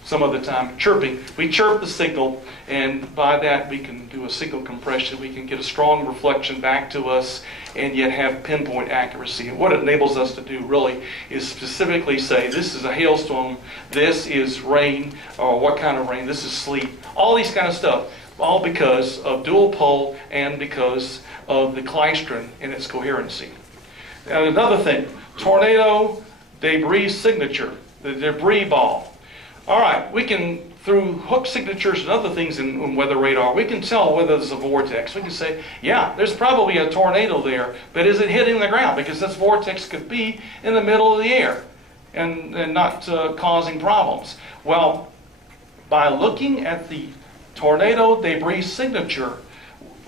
some of the time chirping. We chirp the signal, and by that we can do a signal compression. We can get a strong reflection back to us and yet have pinpoint accuracy. And what it enables us to do really is specifically say, this is a hailstorm, this is rain, or what kind of rain, this is sleet. All these kind of stuff, all because of dual pole and because of the klystron and its coherency. And another thing, tornado debris signature, the debris ball. All right, we can, through hook signatures and other things in weather radar, we can tell whether there's a vortex. We can say, yeah, there's probably a tornado there, but is it hitting the ground? Because this vortex could be in the middle of the air and not causing problems. Well, by looking at the tornado debris signature,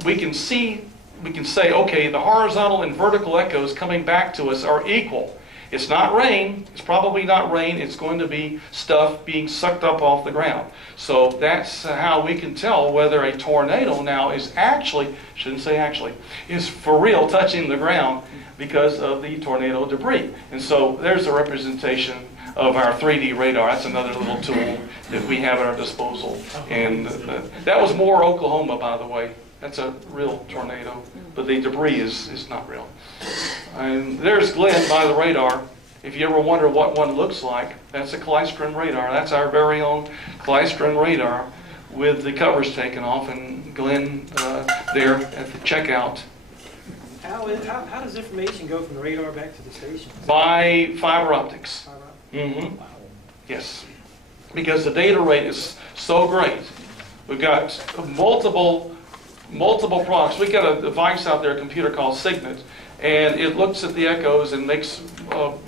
we can say, okay, the horizontal and vertical echoes coming back to us are equal. It's not rain. It's probably not rain. It's going to be stuff being sucked up off the ground. So that's how we can tell whether a tornado now is actually, shouldn't say actually, is for real touching the ground because of the tornado debris. And so there's a representation of our 3D radar. That's another little tool that we have at our disposal. And that was Moore, Oklahoma, by the way. That's a real tornado, but the debris is not real. And there's Glenn by the radar. If you ever wonder what one looks like, that's a klystron radar. That's our very own klystron radar with the covers taken off, and Glenn there at the checkout. How does information go from the radar back to the station? By fiber optics. Mm-hmm. Yes. Because the data rate is so great. We've got multiple products. We've got a device out there, a computer called Signet, and it looks at the echoes and makes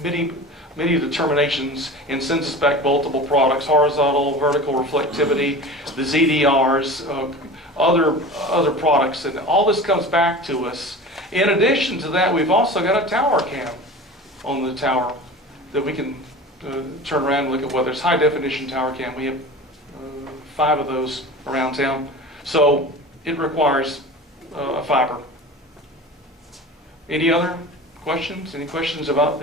many determinations and sends us back multiple products, horizontal, vertical reflectivity, the ZDRs, other products, and all this comes back to us. In addition to that, we've also got a tower cam on the tower that we can turn around and look at whether it's high definition tower cam. We have 5 of those around town. So it requires a fiber. Any other questions? Any questions about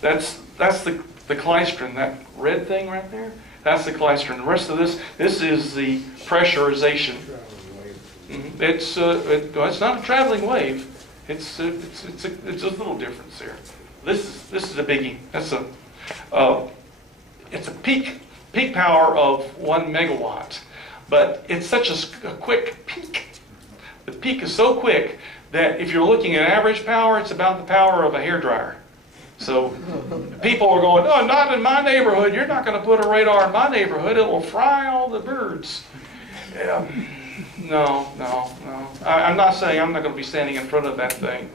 that's the klystron, that red thing right there? That's the klystron. The rest of this is the pressurization. Mm-hmm. It's not a traveling wave. It's a little difference there. This is a biggie. That's it's a peak power of 1 megawatt, but it's such a quick peak. The peak is so quick that if you're looking at average power, it's about the power of a hairdryer. So people are going, oh, not in my neighborhood. You're not going to put a radar in my neighborhood. It will fry all the birds. Yeah. No. I'm not saying I'm not going to be standing in front of that thing.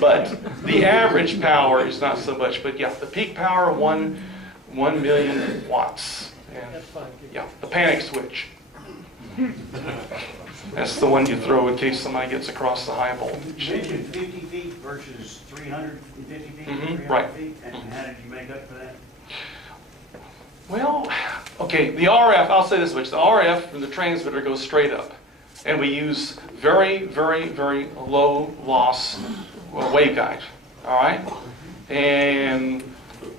But the average power is not so much. But yeah, the peak power, 1 million watts. And, yeah, the panic switch. That's the one you throw in case somebody gets across the high voltage. You mentioned 50 feet versus 350 feet, 300 right. feet, and how did you make up for that? Well, okay, the RF, I'll say this much, the RF from the transmitter goes straight up. And we use very, very, very low loss waveguide, all right? And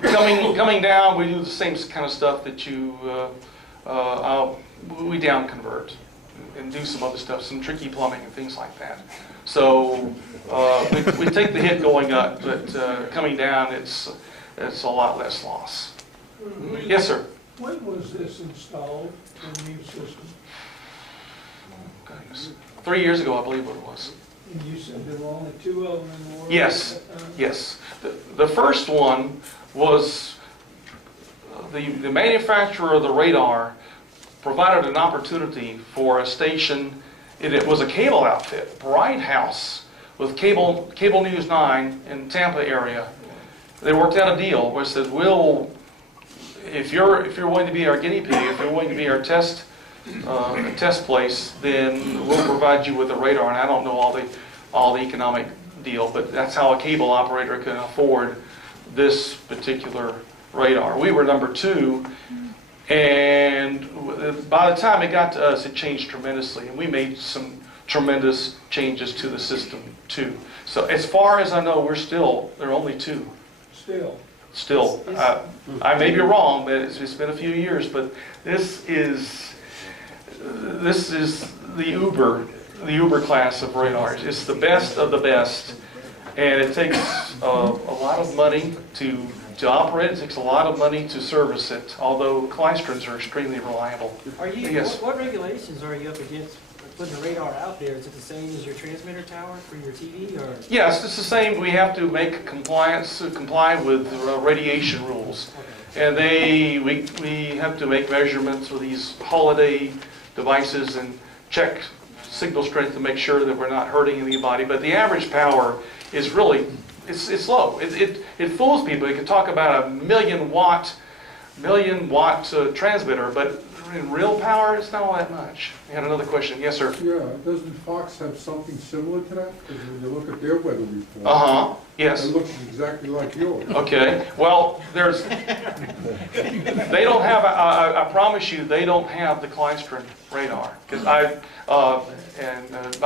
coming down, we do the same kind of stuff that we down convert and do some other stuff, some tricky plumbing and things like that. So we take the hit going up, but coming down, it's a lot less loss. Yes, sir. When was this installed, the new system? Goodness. 3 years ago, I believe what it was. And you said there were only 2 of them in the world? Yes, yes. The first one was the manufacturer of the radar provided an opportunity for a station. It was a cable outfit, Bright House, with Cable News 9 in Tampa area. They worked out a deal where it said, if you're willing to be our guinea pig, if you're willing to be our test place, then we'll provide you with a radar. And I don't know all the economic deal, but that's how a cable operator can afford this particular radar. We were number 2, and by the time it got to us, it changed tremendously, and we made some tremendous changes to the system too. So as far as I know, there are only 2. Still. I may be wrong, but it's been a few years, but this is the Uber class of radars. It's the best of the best, and it takes a lot of money to operate. It takes a lot of money to service it, although Klystrons are extremely reliable. Yes. What regulations are you up against putting the radar out there? Is it the same as your transmitter tower for your TV, or? Yes, it's the same. We have to make comply with radiation rules. Okay. And we have to make measurements with these holiday devices and check signal strength to make sure that we're not hurting anybody. But the average power is really, it's low. It fools people. You can talk about a million watt transmitter, but in real power, it's not all that much. You had another question. Yes, sir? Yeah, doesn't Fox have something similar to that? Because when you look at their weather report, yes. It looks exactly like yours. Okay, well, they don't have, I promise you, they don't have the Klystron radar. Because by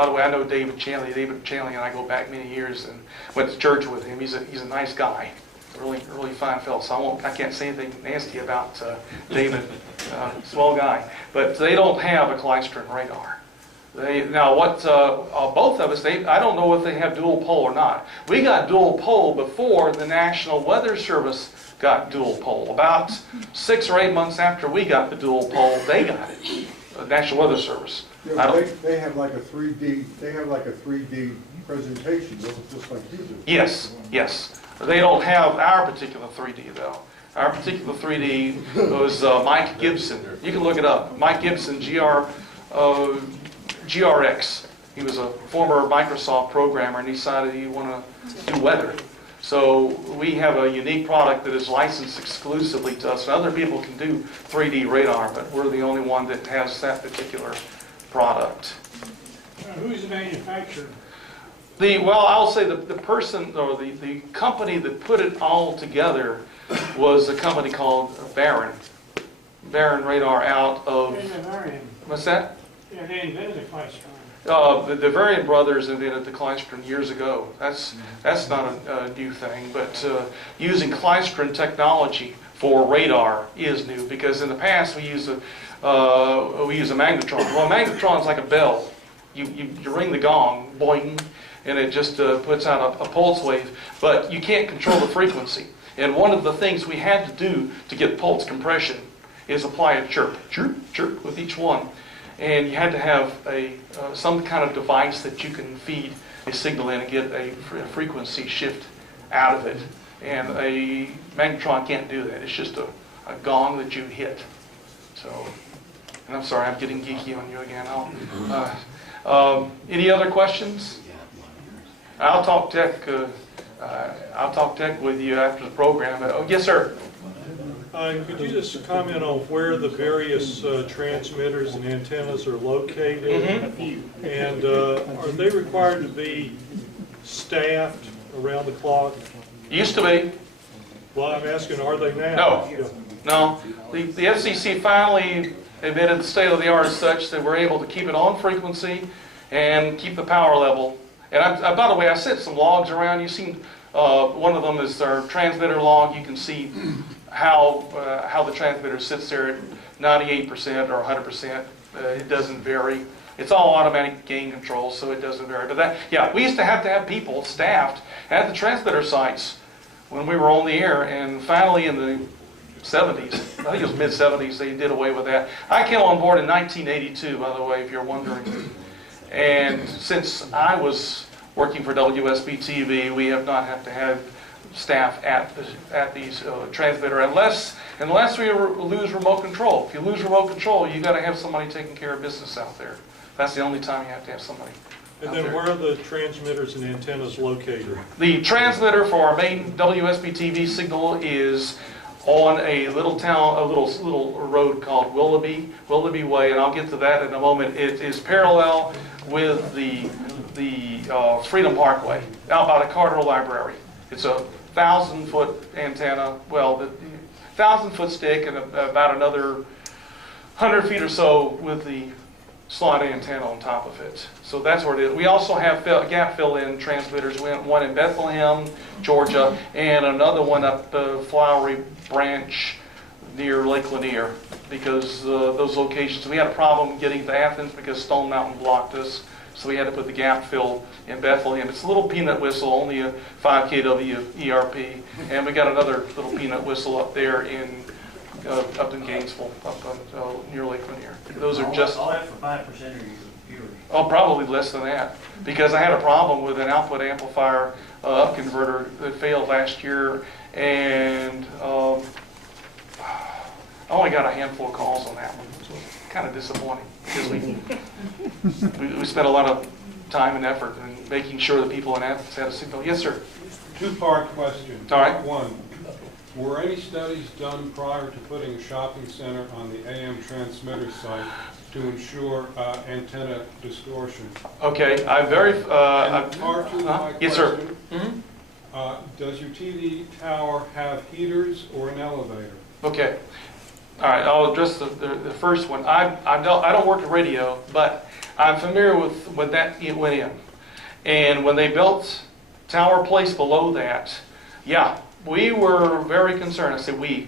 the way, I know David Chanley. David Chanley and I go back many years and went to church with him. He's a nice guy. Really fine fellow. So I can't say anything nasty about David, small guy. But they don't have a Klystron radar. Both of us, I don't know if they have dual pole or not. We got dual pole before the National Weather Service got dual pole. About 6 or 8 months after we got the dual pole, they got it. The National Weather Service. Yeah, they have like a 3D. They have like a 3D presentation, just like you do. Yes. They don't have our particular 3D, though. Our particular 3D was Mike Gibson. You can look it up. Mike Gibson, GRX. He was a former Microsoft programmer, and he decided he wanted to do weather. So we have a unique product that is licensed exclusively to us. And other people can do 3D radar, but we're the only one that has that particular product. Who's the manufacturer? I'll say the person or the company that put it all together was a company called Baron Radar out of. What's that? Yeah, they invented the Klystron. The Varian brothers invented the Klystron years ago. That's not a new thing, but using Klystron technology for radar is new, because in the past we use a magnetron. Well, a magnetron's like a bell. You ring the gong, boing, and it just puts out a pulse wave, but you can't control the frequency. And one of the things we had to do to get pulse compression is apply a chirp with each one. And you had to have some kind of device that you can feed a signal in and get a frequency shift out of it. And a magnetron can't do that. It's just a gong that you hit. So, and I'm sorry, I'm getting geeky on you again. Any other questions? I'll talk tech with you after the program. Yes, sir. Could you just comment on where the various transmitters and antennas are located? And are they required to be staffed around the clock? Used to be. Well, I'm asking, are they now? No. The FCC finally admitted the state of the art is such that we're able to keep it on frequency and keep the power level. And by the way, I sent some logs around. You've seen one of them is our transmitter log. You can see how the transmitter sits there at 98% or 100%. It doesn't vary. It's all automatic gain control, so it doesn't vary. But we used to have people staffed at the transmitter sites when we were on the air, and finally in the 70s, I think it was mid-70s, they did away with that. I came on board in 1982, by the way, if you're wondering. And since I was working for WSB-TV, we have not had to have staff at these transmitter unless we lose remote control. If you lose remote control, you've got to have somebody taking care of business out there. That's the only time you have to have somebody. And then where are the transmitters and antennas located? The transmitter for our main WSB-TV signal is on a little road called Willoughby Way, and I'll get to that in a moment. It is parallel with the the Freedom Parkway, out by the Carter Library. It's a 1,000-foot antenna, well, the 1,000-foot stick and about another 100 feet or so with the slot antenna on top of it. So that's where it is. We also have gap fill-in transmitters. We have one in Bethlehem, Georgia, and another one up Flowery Branch near Lake Lanier, because those locations, we had a problem getting to Athens because Stone Mountain blocked us. So we had to put the gap fill in Bethlehem. It's a little peanut whistle, only a 5 kW ERP. And we got another little peanut whistle up there up in Gainesville, near Lake Lanier. Those are just... All that for 5% of your viewers. Oh, probably less than that. Because I had a problem with an output amplifier up converter that failed last year. And I only got a handful of calls on that one. So it's kind of disappointing. Because we spent a lot of time and effort in making sure that people in Athens had a signal. Yes, sir. Two-part question. All right. One, were any studies done prior to putting a shopping center on the AM transmitter site to ensure antenna distortion? Okay, I'm very... and part two of my yes, sir. question, does your TV tower have heaters or an elevator? Okay. All right, I'll address the first one. I don't work in radio, but I'm familiar with when that went in. And when they built Tower Place below that, yeah, we were very concerned. I say we,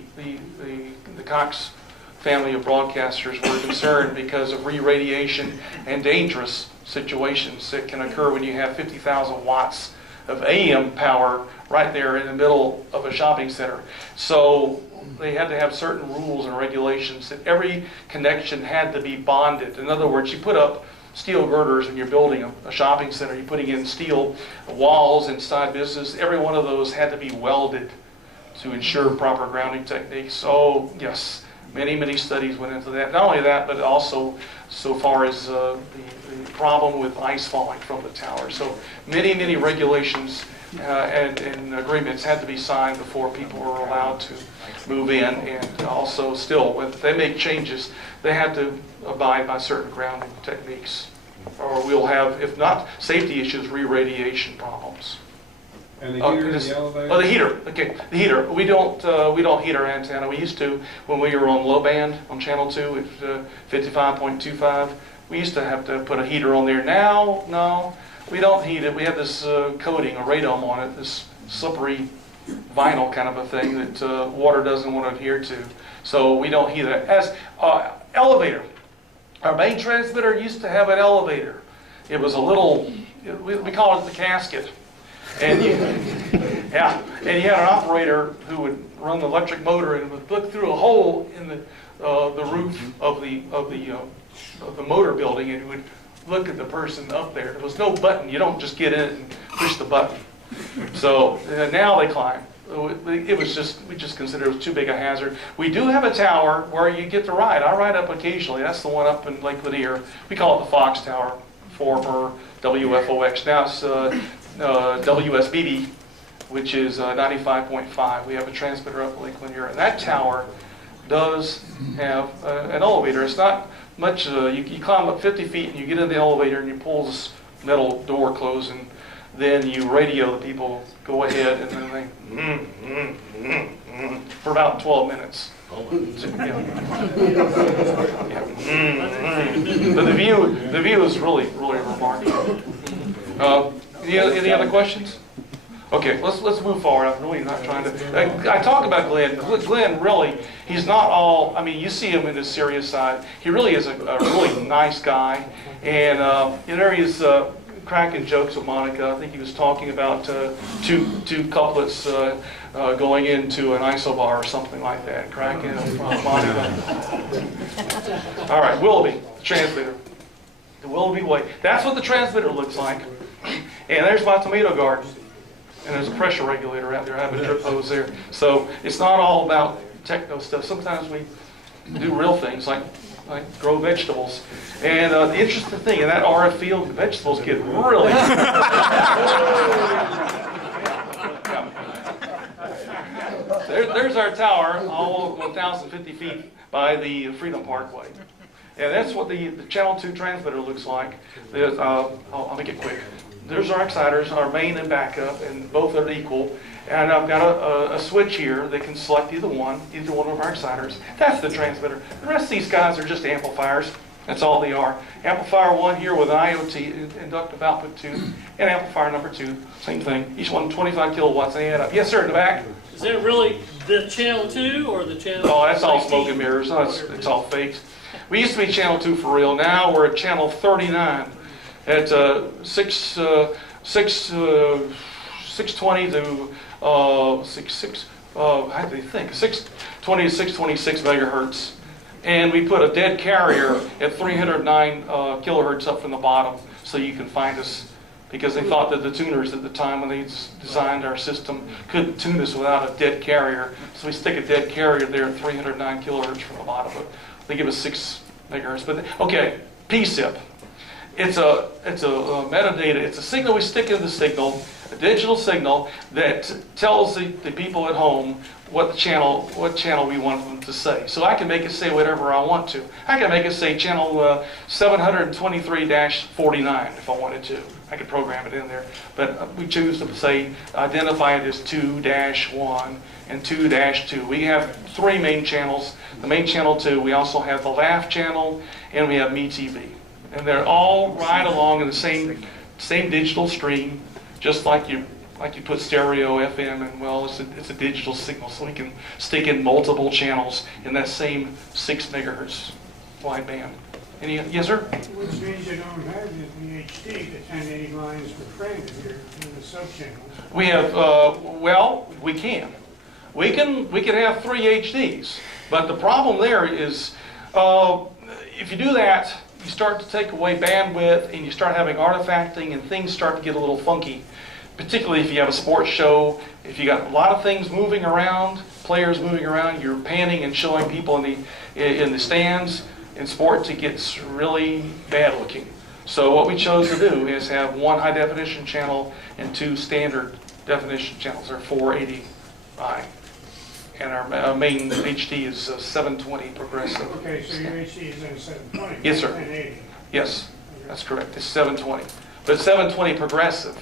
the Cox family of broadcasters were concerned because of re-radiation and dangerous situations that can occur when you have 50,000 watts of AM power right there in the middle of a shopping center. So they had to have certain rules and regulations that every connection had to be bonded. In other words, you put up steel girders when you're building a shopping center. You're putting in steel walls inside business. Every one of those had to be welded to ensure proper grounding techniques. So yes, many studies went into that. Not only that, but also so far as the problem with ice falling from the tower. So many regulations and agreements had to be signed before people were allowed to move in. And also still, when they make changes, they have to abide by certain grounding techniques, or we'll have, if not safety issues, re-radiation problems. And the heater in the elevator? Oh, the heater. Okay, the heater. We don't heat our antenna. We used to when we were on low band on channel 2 at 55.25. We used to have to put a heater on there. Now, no, we don't heat it. We have this coating, a radome on it, this slippery vinyl kind of a thing that water doesn't want to adhere to. So we don't heat it. As elevator, our main transmitter used to have an elevator. It was a little, we call it the casket. And you had an operator who would run the electric motor and would look through a hole in the roof of the motor building, and he would look at the person up there. There was no button. You don't just get in and push the button. So now they climb. It was just, we just considered it was too big a hazard. We do have a tower where you get to ride. I ride up occasionally. That's the one up in Lake Lanier. We call it the Fox Tower, former WFOX. Now it's WSBB, which is 95.5. We have a transmitter up at Lake Lanier. And that tower does have an elevator. It's not much, you climb up 50 feet and you get in the elevator and you pull this metal door closed, and then you radio the people, go ahead, and then they for about 12 minutes. But the view is really remarkable. Any other questions? Okay, let's move forward. I'm really not trying to... I talk about Glenn. Glenn, really, he's not all... I mean, you see him in his serious side. He really is a really nice guy. And there he is cracking jokes with Monica. I think he was talking about two couplets going into an isobar or something like that. Cracking Monica. All right, Willoughby, the transmitter. The Willoughby Way. That's what the transmitter looks like. And there's my tomato garden. And there's a pressure regulator out there. I have a drip hose there. So it's not all about techno stuff. Sometimes we do real things like grow vegetables. And the interesting thing, in that RF field, the vegetables get really... There's our tower, all 1,050 feet by the Freedom Parkway. And that's what the Channel 2 transmitter looks like. I'll make it quick. There's our exciters, our main and backup, and both are equal. And I've got a switch here that can select either one of our exciters. That's the transmitter. The rest of these guys are just amplifiers. That's all they are. Amplifier 1 here with an IoT, inductive output 2, and amplifier number 2, same thing. Each one 25 kilowatts, and they add up. Yes, sir, in the back? Is that really the channel 2 or the channel? Oh, that's all smoke and mirrors. No, it's all faked. We used to be channel 2 for real. Now we're at channel 39 at 620 to 620 to 626 megahertz. And we put a dead carrier at 309 kilohertz up from the bottom so you can find us, because they thought that the tuners at the time when they designed our system couldn't tune us without a dead carrier. So we stick a dead carrier there at 309 kilohertz from the bottom, but they give us 6 megahertz. But okay, PSIP. It's a metadata. It's a signal we stick in the signal, a digital signal that tells the people at home what channel we want them to say. So I can make it say whatever I want to. I can make it say channel 723-49 if I wanted to. I could program it in there. But we choose to say, identify it as 2-1 and 2-2. We have 3 main channels. The main channel 2, we also have the Laugh channel, and we have MeTV. And they're all right along in the same digital stream, just like you put stereo, FM, and well, it's a digital signal, so we can stick in multiple channels in that same 6 megahertz wide band. Yes, sir? Which means you don't have the VHD, the 1080 lines per frame here in the sub-channels. We have, we can. We can have 3 HDs, but the problem there is, if you do that, you start to take away bandwidth and you start having artifacting and things start to get a little funky. Particularly if you have a sports show, if you got a lot of things moving around, players moving around, you're panning and showing people in the stands. In sports, it gets really bad looking. So what we chose to do is have 1 high definition channel and 2 standard definition channels, or 480i. And our main HD is 720 progressive. Okay, so your HD is in 720. Yes, sir. 1080. Yes, that's correct. It's 720. But it's 720 progressive.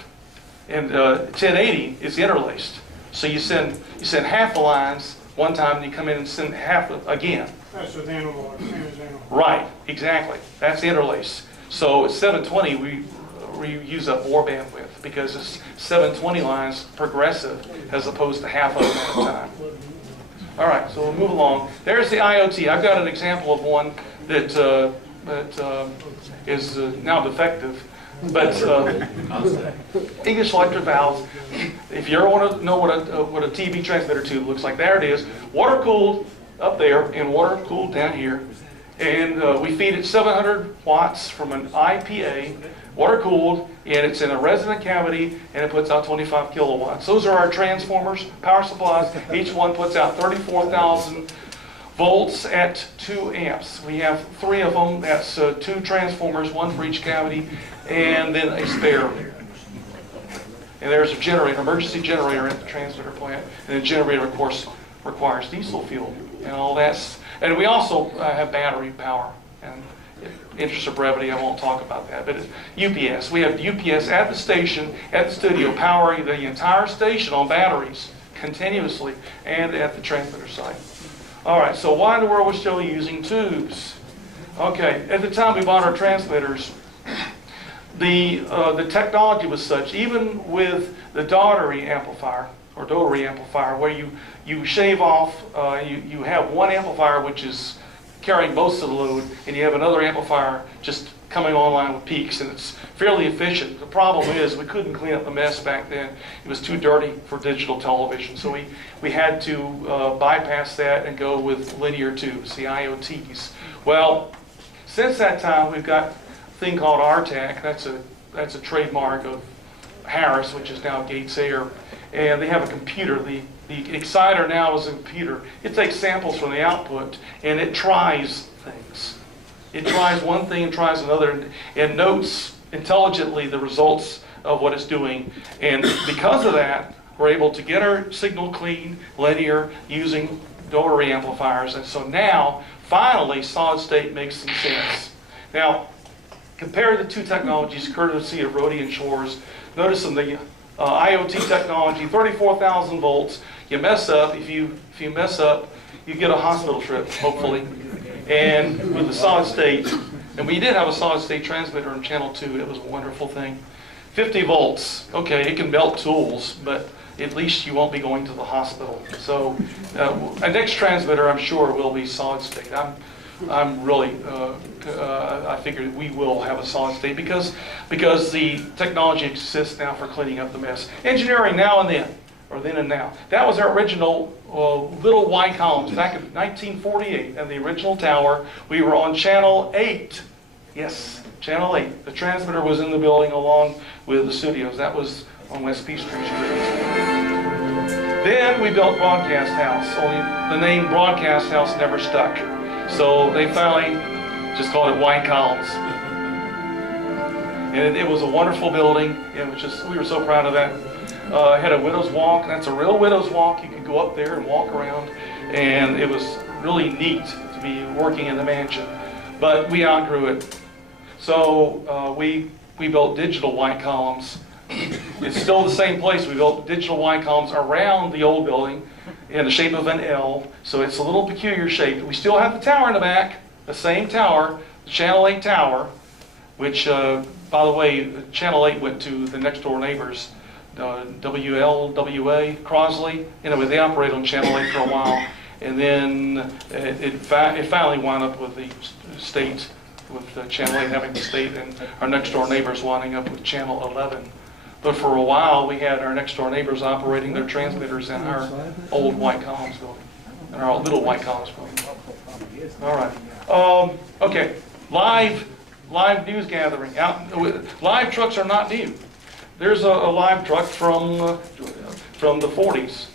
And 1080 is interlaced. So you send half the lines one time, and you come in and send half again. That's with analog, same as analog. Right, exactly. That's interlaced. So at 720, we use up more bandwidth because it's 720 lines progressive as opposed to half of them at a time. All right, so we'll move along. There's the IoT. I've got an example of one that is now defective. But English electric valves, if you ever want to know what a TV transmitter tube looks like, there it is, water cooled up there and water cooled down here. And we feed it 700 watts from an IPA, water cooled, and it's in a resonant cavity, and it puts out 25 kilowatts. Those are our transformers, power supplies. Each one puts out 34,000 volts at 2 amps. We have 3 of them. That's 2 transformers, 1 for each cavity, and then a spare. And there's a generator, emergency generator at the transmitter plant. And the generator, of course, requires diesel fuel and all that. And we also have battery power. And in the interest of brevity, I won't talk about that. But it's UPS. We have UPS at the station, at the studio, powering the entire station on batteries continuously and at the transmitter site. All right, so why in the world we're still using tubes? Okay, at the time we bought our transmitters, the technology was such, even with the Daughtery amplifier, or Daughtery amplifier, where you shave off, you have one amplifier which is carrying most of the load, and you have another amplifier just coming online with peaks, and it's fairly efficient. The problem is we couldn't clean up the mess back then. It was too dirty for digital television, so we had to bypass that and go with linear tubes, the IoTs. Well, since that time, we've got a thing called RTAC. That's a trademark of Harris, which is now Gates Air, and they have a computer. The exciter now is a computer. It takes samples from the output, and it tries things. It tries one thing and tries another, and notes intelligently the results of what it's doing. And because of that, we're able to get our signal clean, linear, using Daughtery amplifiers. And so now, finally solid state makes some sense. Now, compare the two technologies courtesy of Rhodian Shores. Notice in the IoT technology, 34,000 volts. You mess up, if you mess up, you get a hospital trip, hopefully. And with the solid state, and we did have a solid state transmitter in channel 2, it was a wonderful thing. 50 volts, okay, it can melt tools, but at least you won't be going to the hospital. So a next transmitter, I'm sure, will be solid state. I'm really, I figure we will have a solid state because the technology exists now for cleaning up the mess. Engineering now and then, or then and now. That was our original little Y columns back in 1948 and the original tower. We were on channel 8. Yes, channel 8. The transmitter was in the building along with the studios. That was on West Peachtree Street. Then we built Broadcast House, only the name Broadcast House never stuck. So they finally just called it Y columns. And it was a wonderful building. It was just, we were so proud of that. It had a widow's walk. That's a real widow's walk. You could go up there and walk around. And it was really neat to be working in the mansion. But we outgrew it. So we built digital Y columns. It's still the same place. We built digital Y columns around the old building in the shape of an L. So it's a little peculiar shape. We still have the tower in the back, the same tower, the Channel 8 tower, which, by the way, Channel 8 went to the next door neighbors, WLWA, Crosley. Anyway, they operated on Channel 8 for a while. And then it finally wound up with the state, with Channel 8 having the state, and our next door neighbors winding up with Channel 11. But for a while, we had our next door neighbors operating their transmitters in our old White Columns building, in our little White Columns building. All right. Okay. Live news gathering. Live trucks are not new. There's a live truck from the 40s,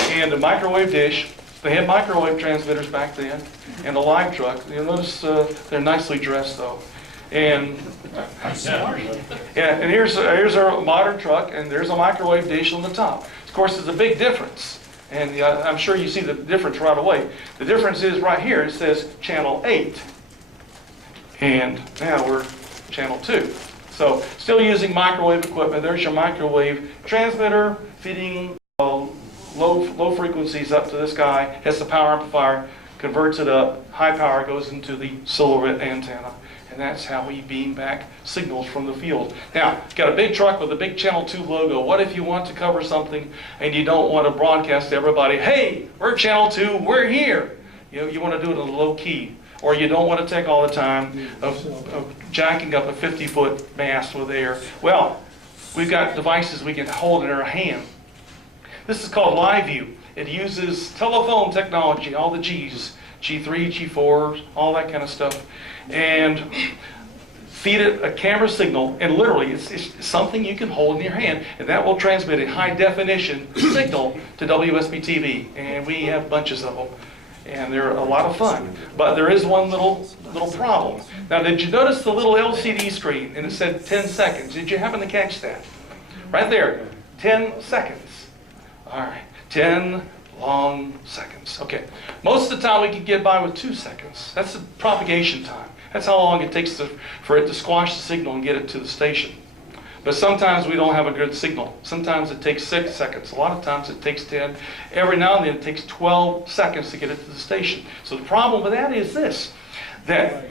and a microwave dish. They had microwave transmitters back then, and a live truck. You'll notice they're nicely dressed though. And and here's our modern truck, and there's a microwave dish on the top. Of course, there's a big difference, and I'm sure you see the difference right away. The difference is right here. It says Channel 8, and now we're Channel 2. So still using microwave equipment. There's your microwave transmitter feeding low frequencies up to this guy. Has the power amplifier, converts it up. High power goes into the silhouette antenna. And that's how we beam back signals from the field. Now, you've got a big truck with a big Channel 2 logo. What if you want to cover something and you don't want to broadcast to everybody, hey, we're Channel 2, we're here. You want to do it in a low key. Or you don't want to take all the time of jacking up a 50-foot mast with air. Well, we've got devices we can hold in our hand. This is called Live View. It uses telephone technology, all the G's, G3, G4, all that kind of stuff. And feed it a camera signal, and literally it's something you can hold in your hand, and that will transmit a high definition signal to WSB TV. And we have bunches of them, and they're a lot of fun. But there is one little problem. Now, did you notice the little LCD screen, and it said 10 seconds? Did you happen to catch that? Right there, 10 seconds. All right, 10 long seconds. Okay, most of the time we can get by with 2 seconds. That's the propagation time. That's how long it takes for it to squash the signal and get it to the station. But sometimes we don't have a good signal. Sometimes it takes 6 seconds. A lot of times it takes 10. Every now and then it takes 12 seconds to get it to the station. So the problem with that is this, that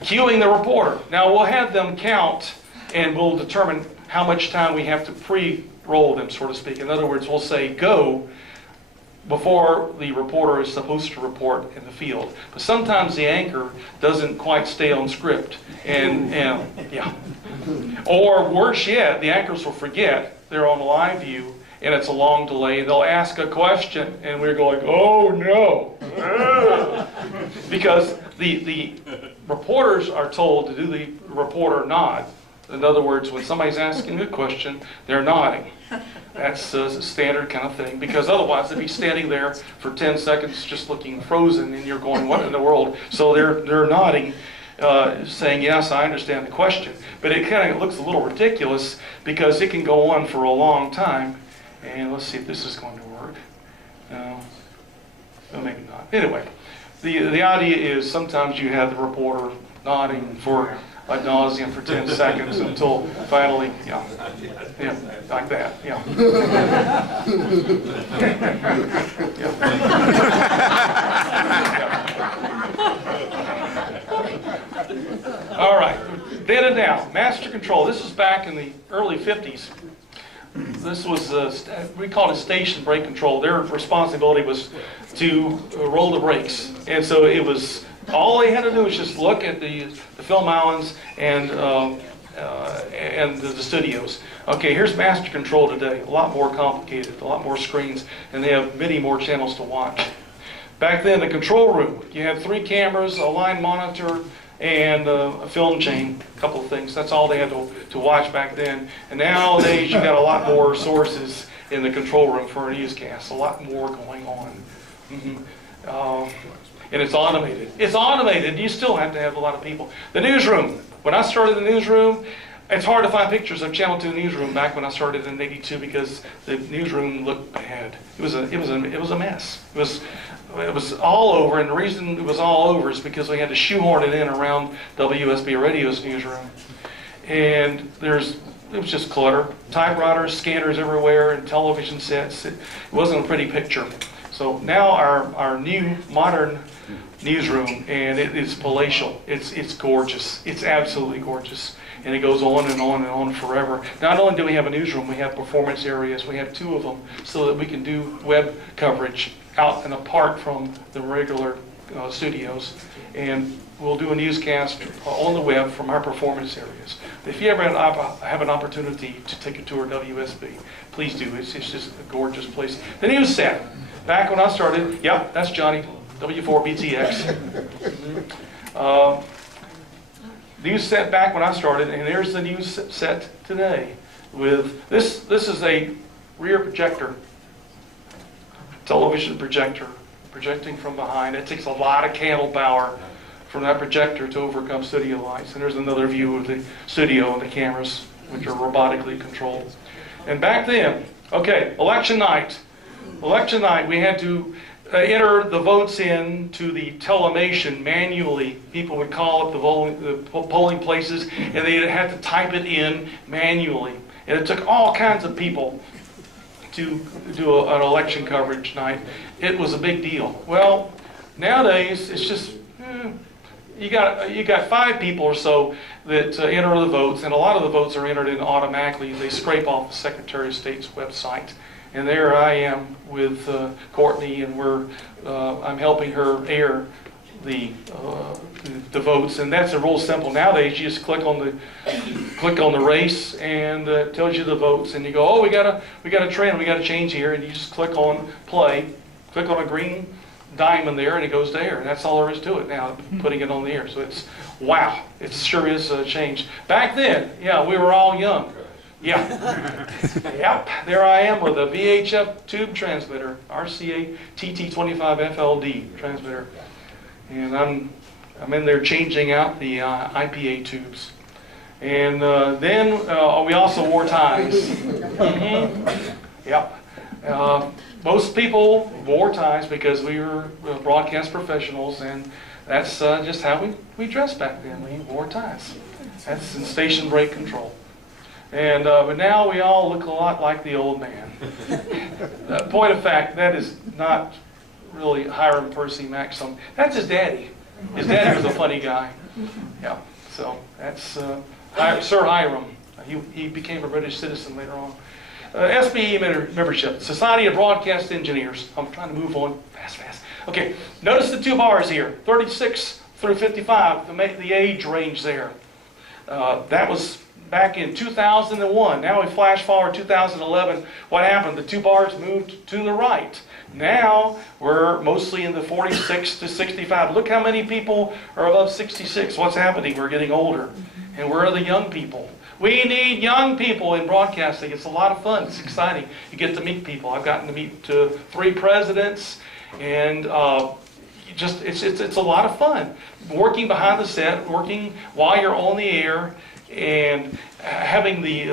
cueing the reporter. Now we'll have them count, and we'll determine how much time we have to pre-roll them, so to speak. In other words, we'll say go before the reporter is supposed to report in the field. But sometimes the anchor doesn't quite stay on script. And yeah. Or worse yet, the anchors will forget they're on live view and it's a long delay. They'll ask a question and we're going, oh no. Because the reporters are told to do the reporter nod. In other words, when somebody's asking a question, they're nodding. That's a standard kind of thing, because otherwise they'd be standing there for 10 seconds just looking frozen, and you're going, what in the world? So they're nodding, saying, yes, I understand the question. But it kind of looks a little ridiculous because it can go on for a long time. And let's see if this is going to work. No, well, maybe not. Anyway, the idea is sometimes you have the reporter nodding for ad nauseum for 10 seconds until finally, yeah, like that, yeah. All right, then and now, master control. This was back in the early 50s. This was, we called it station brake control. Their responsibility was to roll the brakes. And so it was, all they had to do was just look at the film islands and the studios. Okay, here's master control today. A lot more complicated, a lot more screens, and they have many more channels to watch. Back then, the control room, you had 3 cameras, a line monitor, and a film chain, a couple of things. That's all they had to watch back then. And nowadays, you've got a lot more sources in the control room for a newscast, a lot more going on. And it's automated. It's automated. You still have to have a lot of people. The newsroom. When I started the newsroom, it's hard to find pictures of Channel 2 newsroom back when I started in '82 because the newsroom looked bad. It was a mess. It was all over, and the reason it was all over is because we had to shoehorn it in around WSB Radio's newsroom. And it was just clutter. Typewriters, scanners everywhere, and television sets. It wasn't a pretty picture. So now our new modern newsroom, and it is palatial. It's gorgeous. It's absolutely gorgeous. And it goes on and on and on forever. Not only do we have a newsroom, we have performance areas. We have 2 of them so that we can do web coverage out and apart from the regular studios. And we'll do a newscast on the web from our performance areas. If you ever have an opportunity to take a tour of WSB, please do. It's just a gorgeous place. The news set. Back when I started, yep, that's Johnny, W4BTX. News set back when I started, and there's the news set today. With this is a rear projector, television projector, projecting from behind. It takes a lot of candle power from that projector to overcome studio lights. And there's another view of the studio and the cameras, which are robotically controlled. And back then, okay, election night. Election night, we had to enter the votes in to the telemation manually. People would call up the polling places, and they had to type it in manually. And it took all kinds of people to do an election coverage night. It was a big deal. Well, nowadays it's just you got 5 people or so that enter the votes, and a lot of the votes are entered in automatically. They scrape off the Secretary of State's website. And there I am with Courtney, and I'm helping her air the votes, and that's a real simple. Nowadays, you just click on the race, and it tells you the votes, and you go, oh, we got a trend, we got a change here, and you just click on play, click on a green diamond there, and it goes there, and that's all there is to it now. Putting it on the air, so it's wow, it sure is a change. Back then, yeah, we were all young. Yeah. Yep. There I am with a VHF tube transmitter, RCA TT25FLD transmitter, and I'm in there changing out the IPA tubes. And then we also wore ties. Yep. Most people wore ties because we were broadcast professionals, and that's just how we dressed back then. We wore ties. That's in station brake control. And but now we all look a lot like the old man. Point of fact, that is not really Hiram Pearcey Maxim. That's his daddy. His daddy was a funny guy. Yeah. So that's Sir Hiram. He became a British citizen later on. SBE membership, Society of Broadcast Engineers. I'm trying to move on fast. Okay. Notice the 2 bars here, 36 through 55. The age range there. That was back in 2001. Now we flash forward 2011. What happened? The 2 bars moved to the right. Now we're mostly in the 46 to 65. Look how many people are above 66. What's happening? We're getting older. And where are the young people? We need young people in broadcasting. It's a lot of fun. It's exciting. You get to meet people. I've gotten to meet 3 presidents, and it's a lot of fun. Working behind the set, working while you're on the air, and having the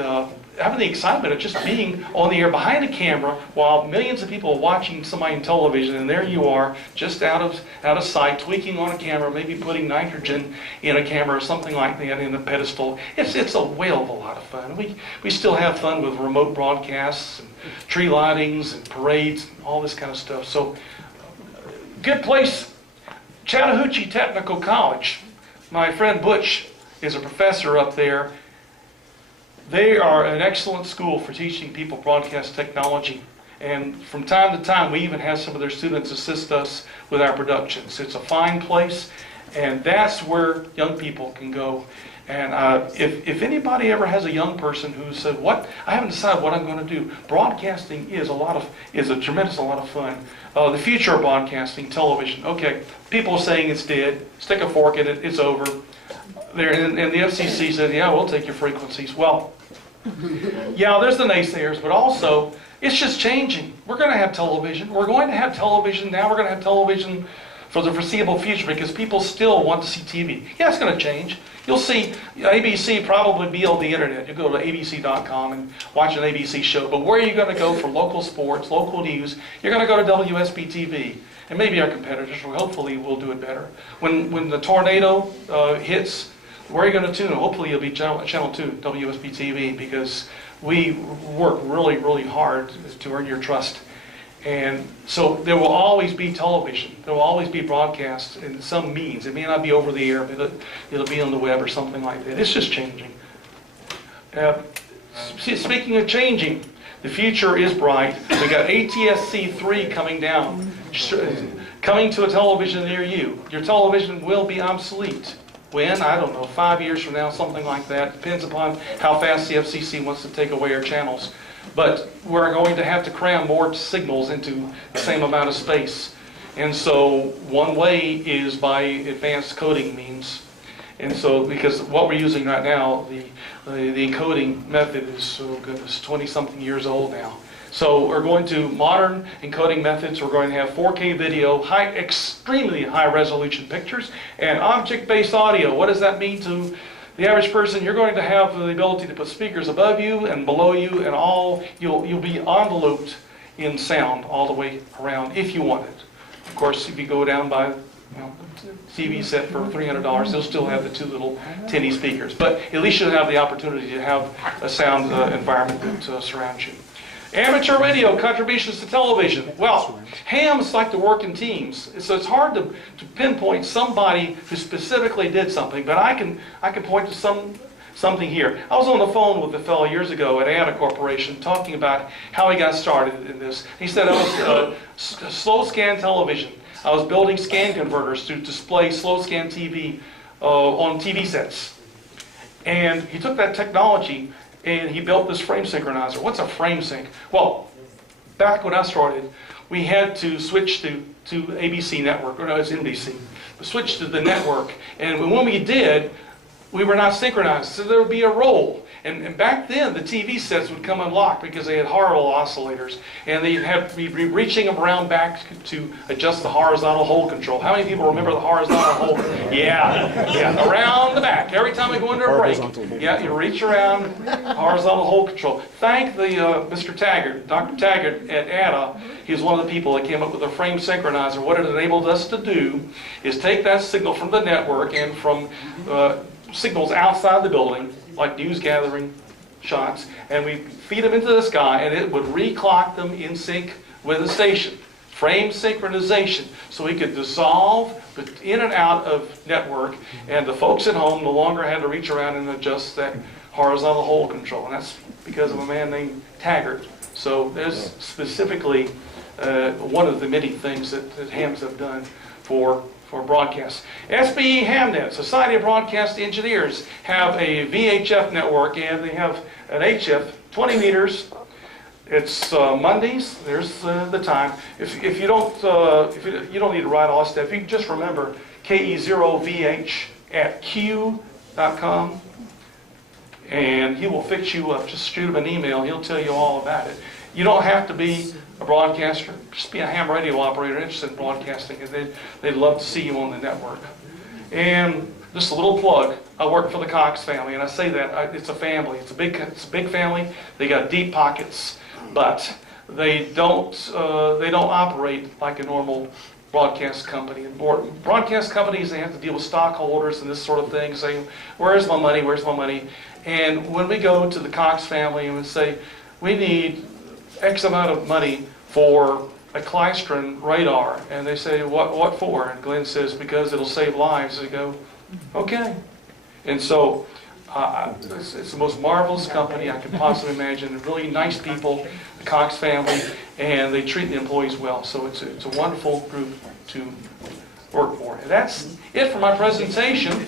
having the excitement of just being on the air behind a camera while millions of people are watching somebody on television, and there you are, just out of sight, tweaking on a camera, maybe putting nitrogen in a camera or something like that in a pedestal. It's a whale of a lot of fun. We still have fun with remote broadcasts and tree lightings and parades and all this kind of stuff. So, good place, Chattahoochee Technical College. My friend Butch is a professor up there. They are an excellent school for teaching people broadcast technology. And from time to time, we even have some of their students assist us with our productions. It's a fine place, and that's where young people can go. And if anybody ever has a young person who said, I haven't decided what I'm going to do. Broadcasting is a tremendous lot of fun. The future of broadcasting, television. Okay, people are saying it's dead. Stick a fork in it. It's over. And the FCC said, yeah, we'll take your frequencies. Well, yeah, there's the naysayers, but also it's just changing. We're going to have television. We're going to have television now. We're going to have television for the foreseeable future because people still want to see TV. Yeah, it's going to change. You'll see ABC probably be on the internet. You go to abc.com and watch an ABC show. But where are you going to go for local sports, local news? You're going to go to WSB TV. And maybe our competitors, hopefully, will do it better. When the tornado hits, where are you going to tune? Hopefully you'll be Channel 2, WSB TV, because we work really, really hard to earn your trust. And so there will always be television. There will always be broadcast in some means. It may not be over the air, but it'll be on the web or something like that. It's just changing. Speaking of changing, the future is bright. We got ATSC 3 coming down, coming to a television near you. Your television will be obsolete. When? I don't know, 5 years from now, something like that. Depends upon how fast the FCC wants to take away our channels. But we're going to have to cram more signals into the same amount of space. And so one way is by advanced coding means. And so, because what we're using right now, the encoding method is, oh goodness, 20-something years old now. So we're going to modern encoding methods. We're going to have 4K video, extremely high resolution pictures, and object-based audio. What does that mean to the average person? You're going to have the ability to put speakers above you and below you, and you'll be enveloped in sound all the way around if you want it. Of course, if you go down by TV set for $300, they'll still have the two little tinny speakers. But at least you'll have the opportunity to have a sound environment that surrounds you. Amateur radio contributions to television. Well, hams like to work in teams, so it's hard to pinpoint somebody who specifically did something. But I can point to something here. I was on the phone with a fellow years ago at Anna Corporation talking about how he got started in this. He said, I was slow scan television. I was building scan converters to display slow scan TV on TV sets. And he took that technology and he built this frame synchronizer. What's a frame sync? Well, back when I started, we had to switch to ABC network, or no, it's NBC. We switched to the network, and when we did, we were not synchronized, so there would be a roll. And back then, the TV sets would come unlocked because they had horrible oscillators, and they'd have to be reaching them around back to adjust the horizontal hold control. How many people remember the horizontal hold? Yeah, around the back. Every time we go into a break, yeah, you reach around, horizontal hold control. Thank the Mr. Taggart, Dr. Taggart at ADA. He was one of the people that came up with the frame synchronizer. What it enabled us to do is take that signal from the network and from signals outside the building, like news gathering shots, and we feed them into the sky, and it would reclock them in sync with the station. Frame synchronization, so we could dissolve in and out of network, and the folks at home no longer had to reach around and adjust that horizontal hold control, and that's because of a man named Taggart. So there's specifically one of the many things that hams have done for broadcast. SBE Hamnet, Society of Broadcast Engineers, have a VHF network, and they have an HF, 20 meters. It's Mondays. There's the time. If you don't need to write all that stuff. You can just remember KE0VH@q.com, and he will fix you up. Just shoot him an email. He'll tell you all about it. You don't have to be a broadcaster. Just be a ham radio operator interested in broadcasting, and they'd love to see you on the network. And just a little plug, I work for the Cox family, and I say that, it's a family. It's a big family. They got deep pockets, but they don't operate like a normal broadcast company. And broadcast companies, they have to deal with stockholders and this sort of thing, saying, where's my money, where's my money? And when we go to the Cox family and we say, we need X amount of money for a klystron radar, and they say, what for? And Glenn says, because it'll save lives. They go, okay. And so it's the most marvelous company I could possibly imagine. Really nice people, the Cox family, and they treat the employees well. So it's a wonderful group to work for. And that's it for my presentation.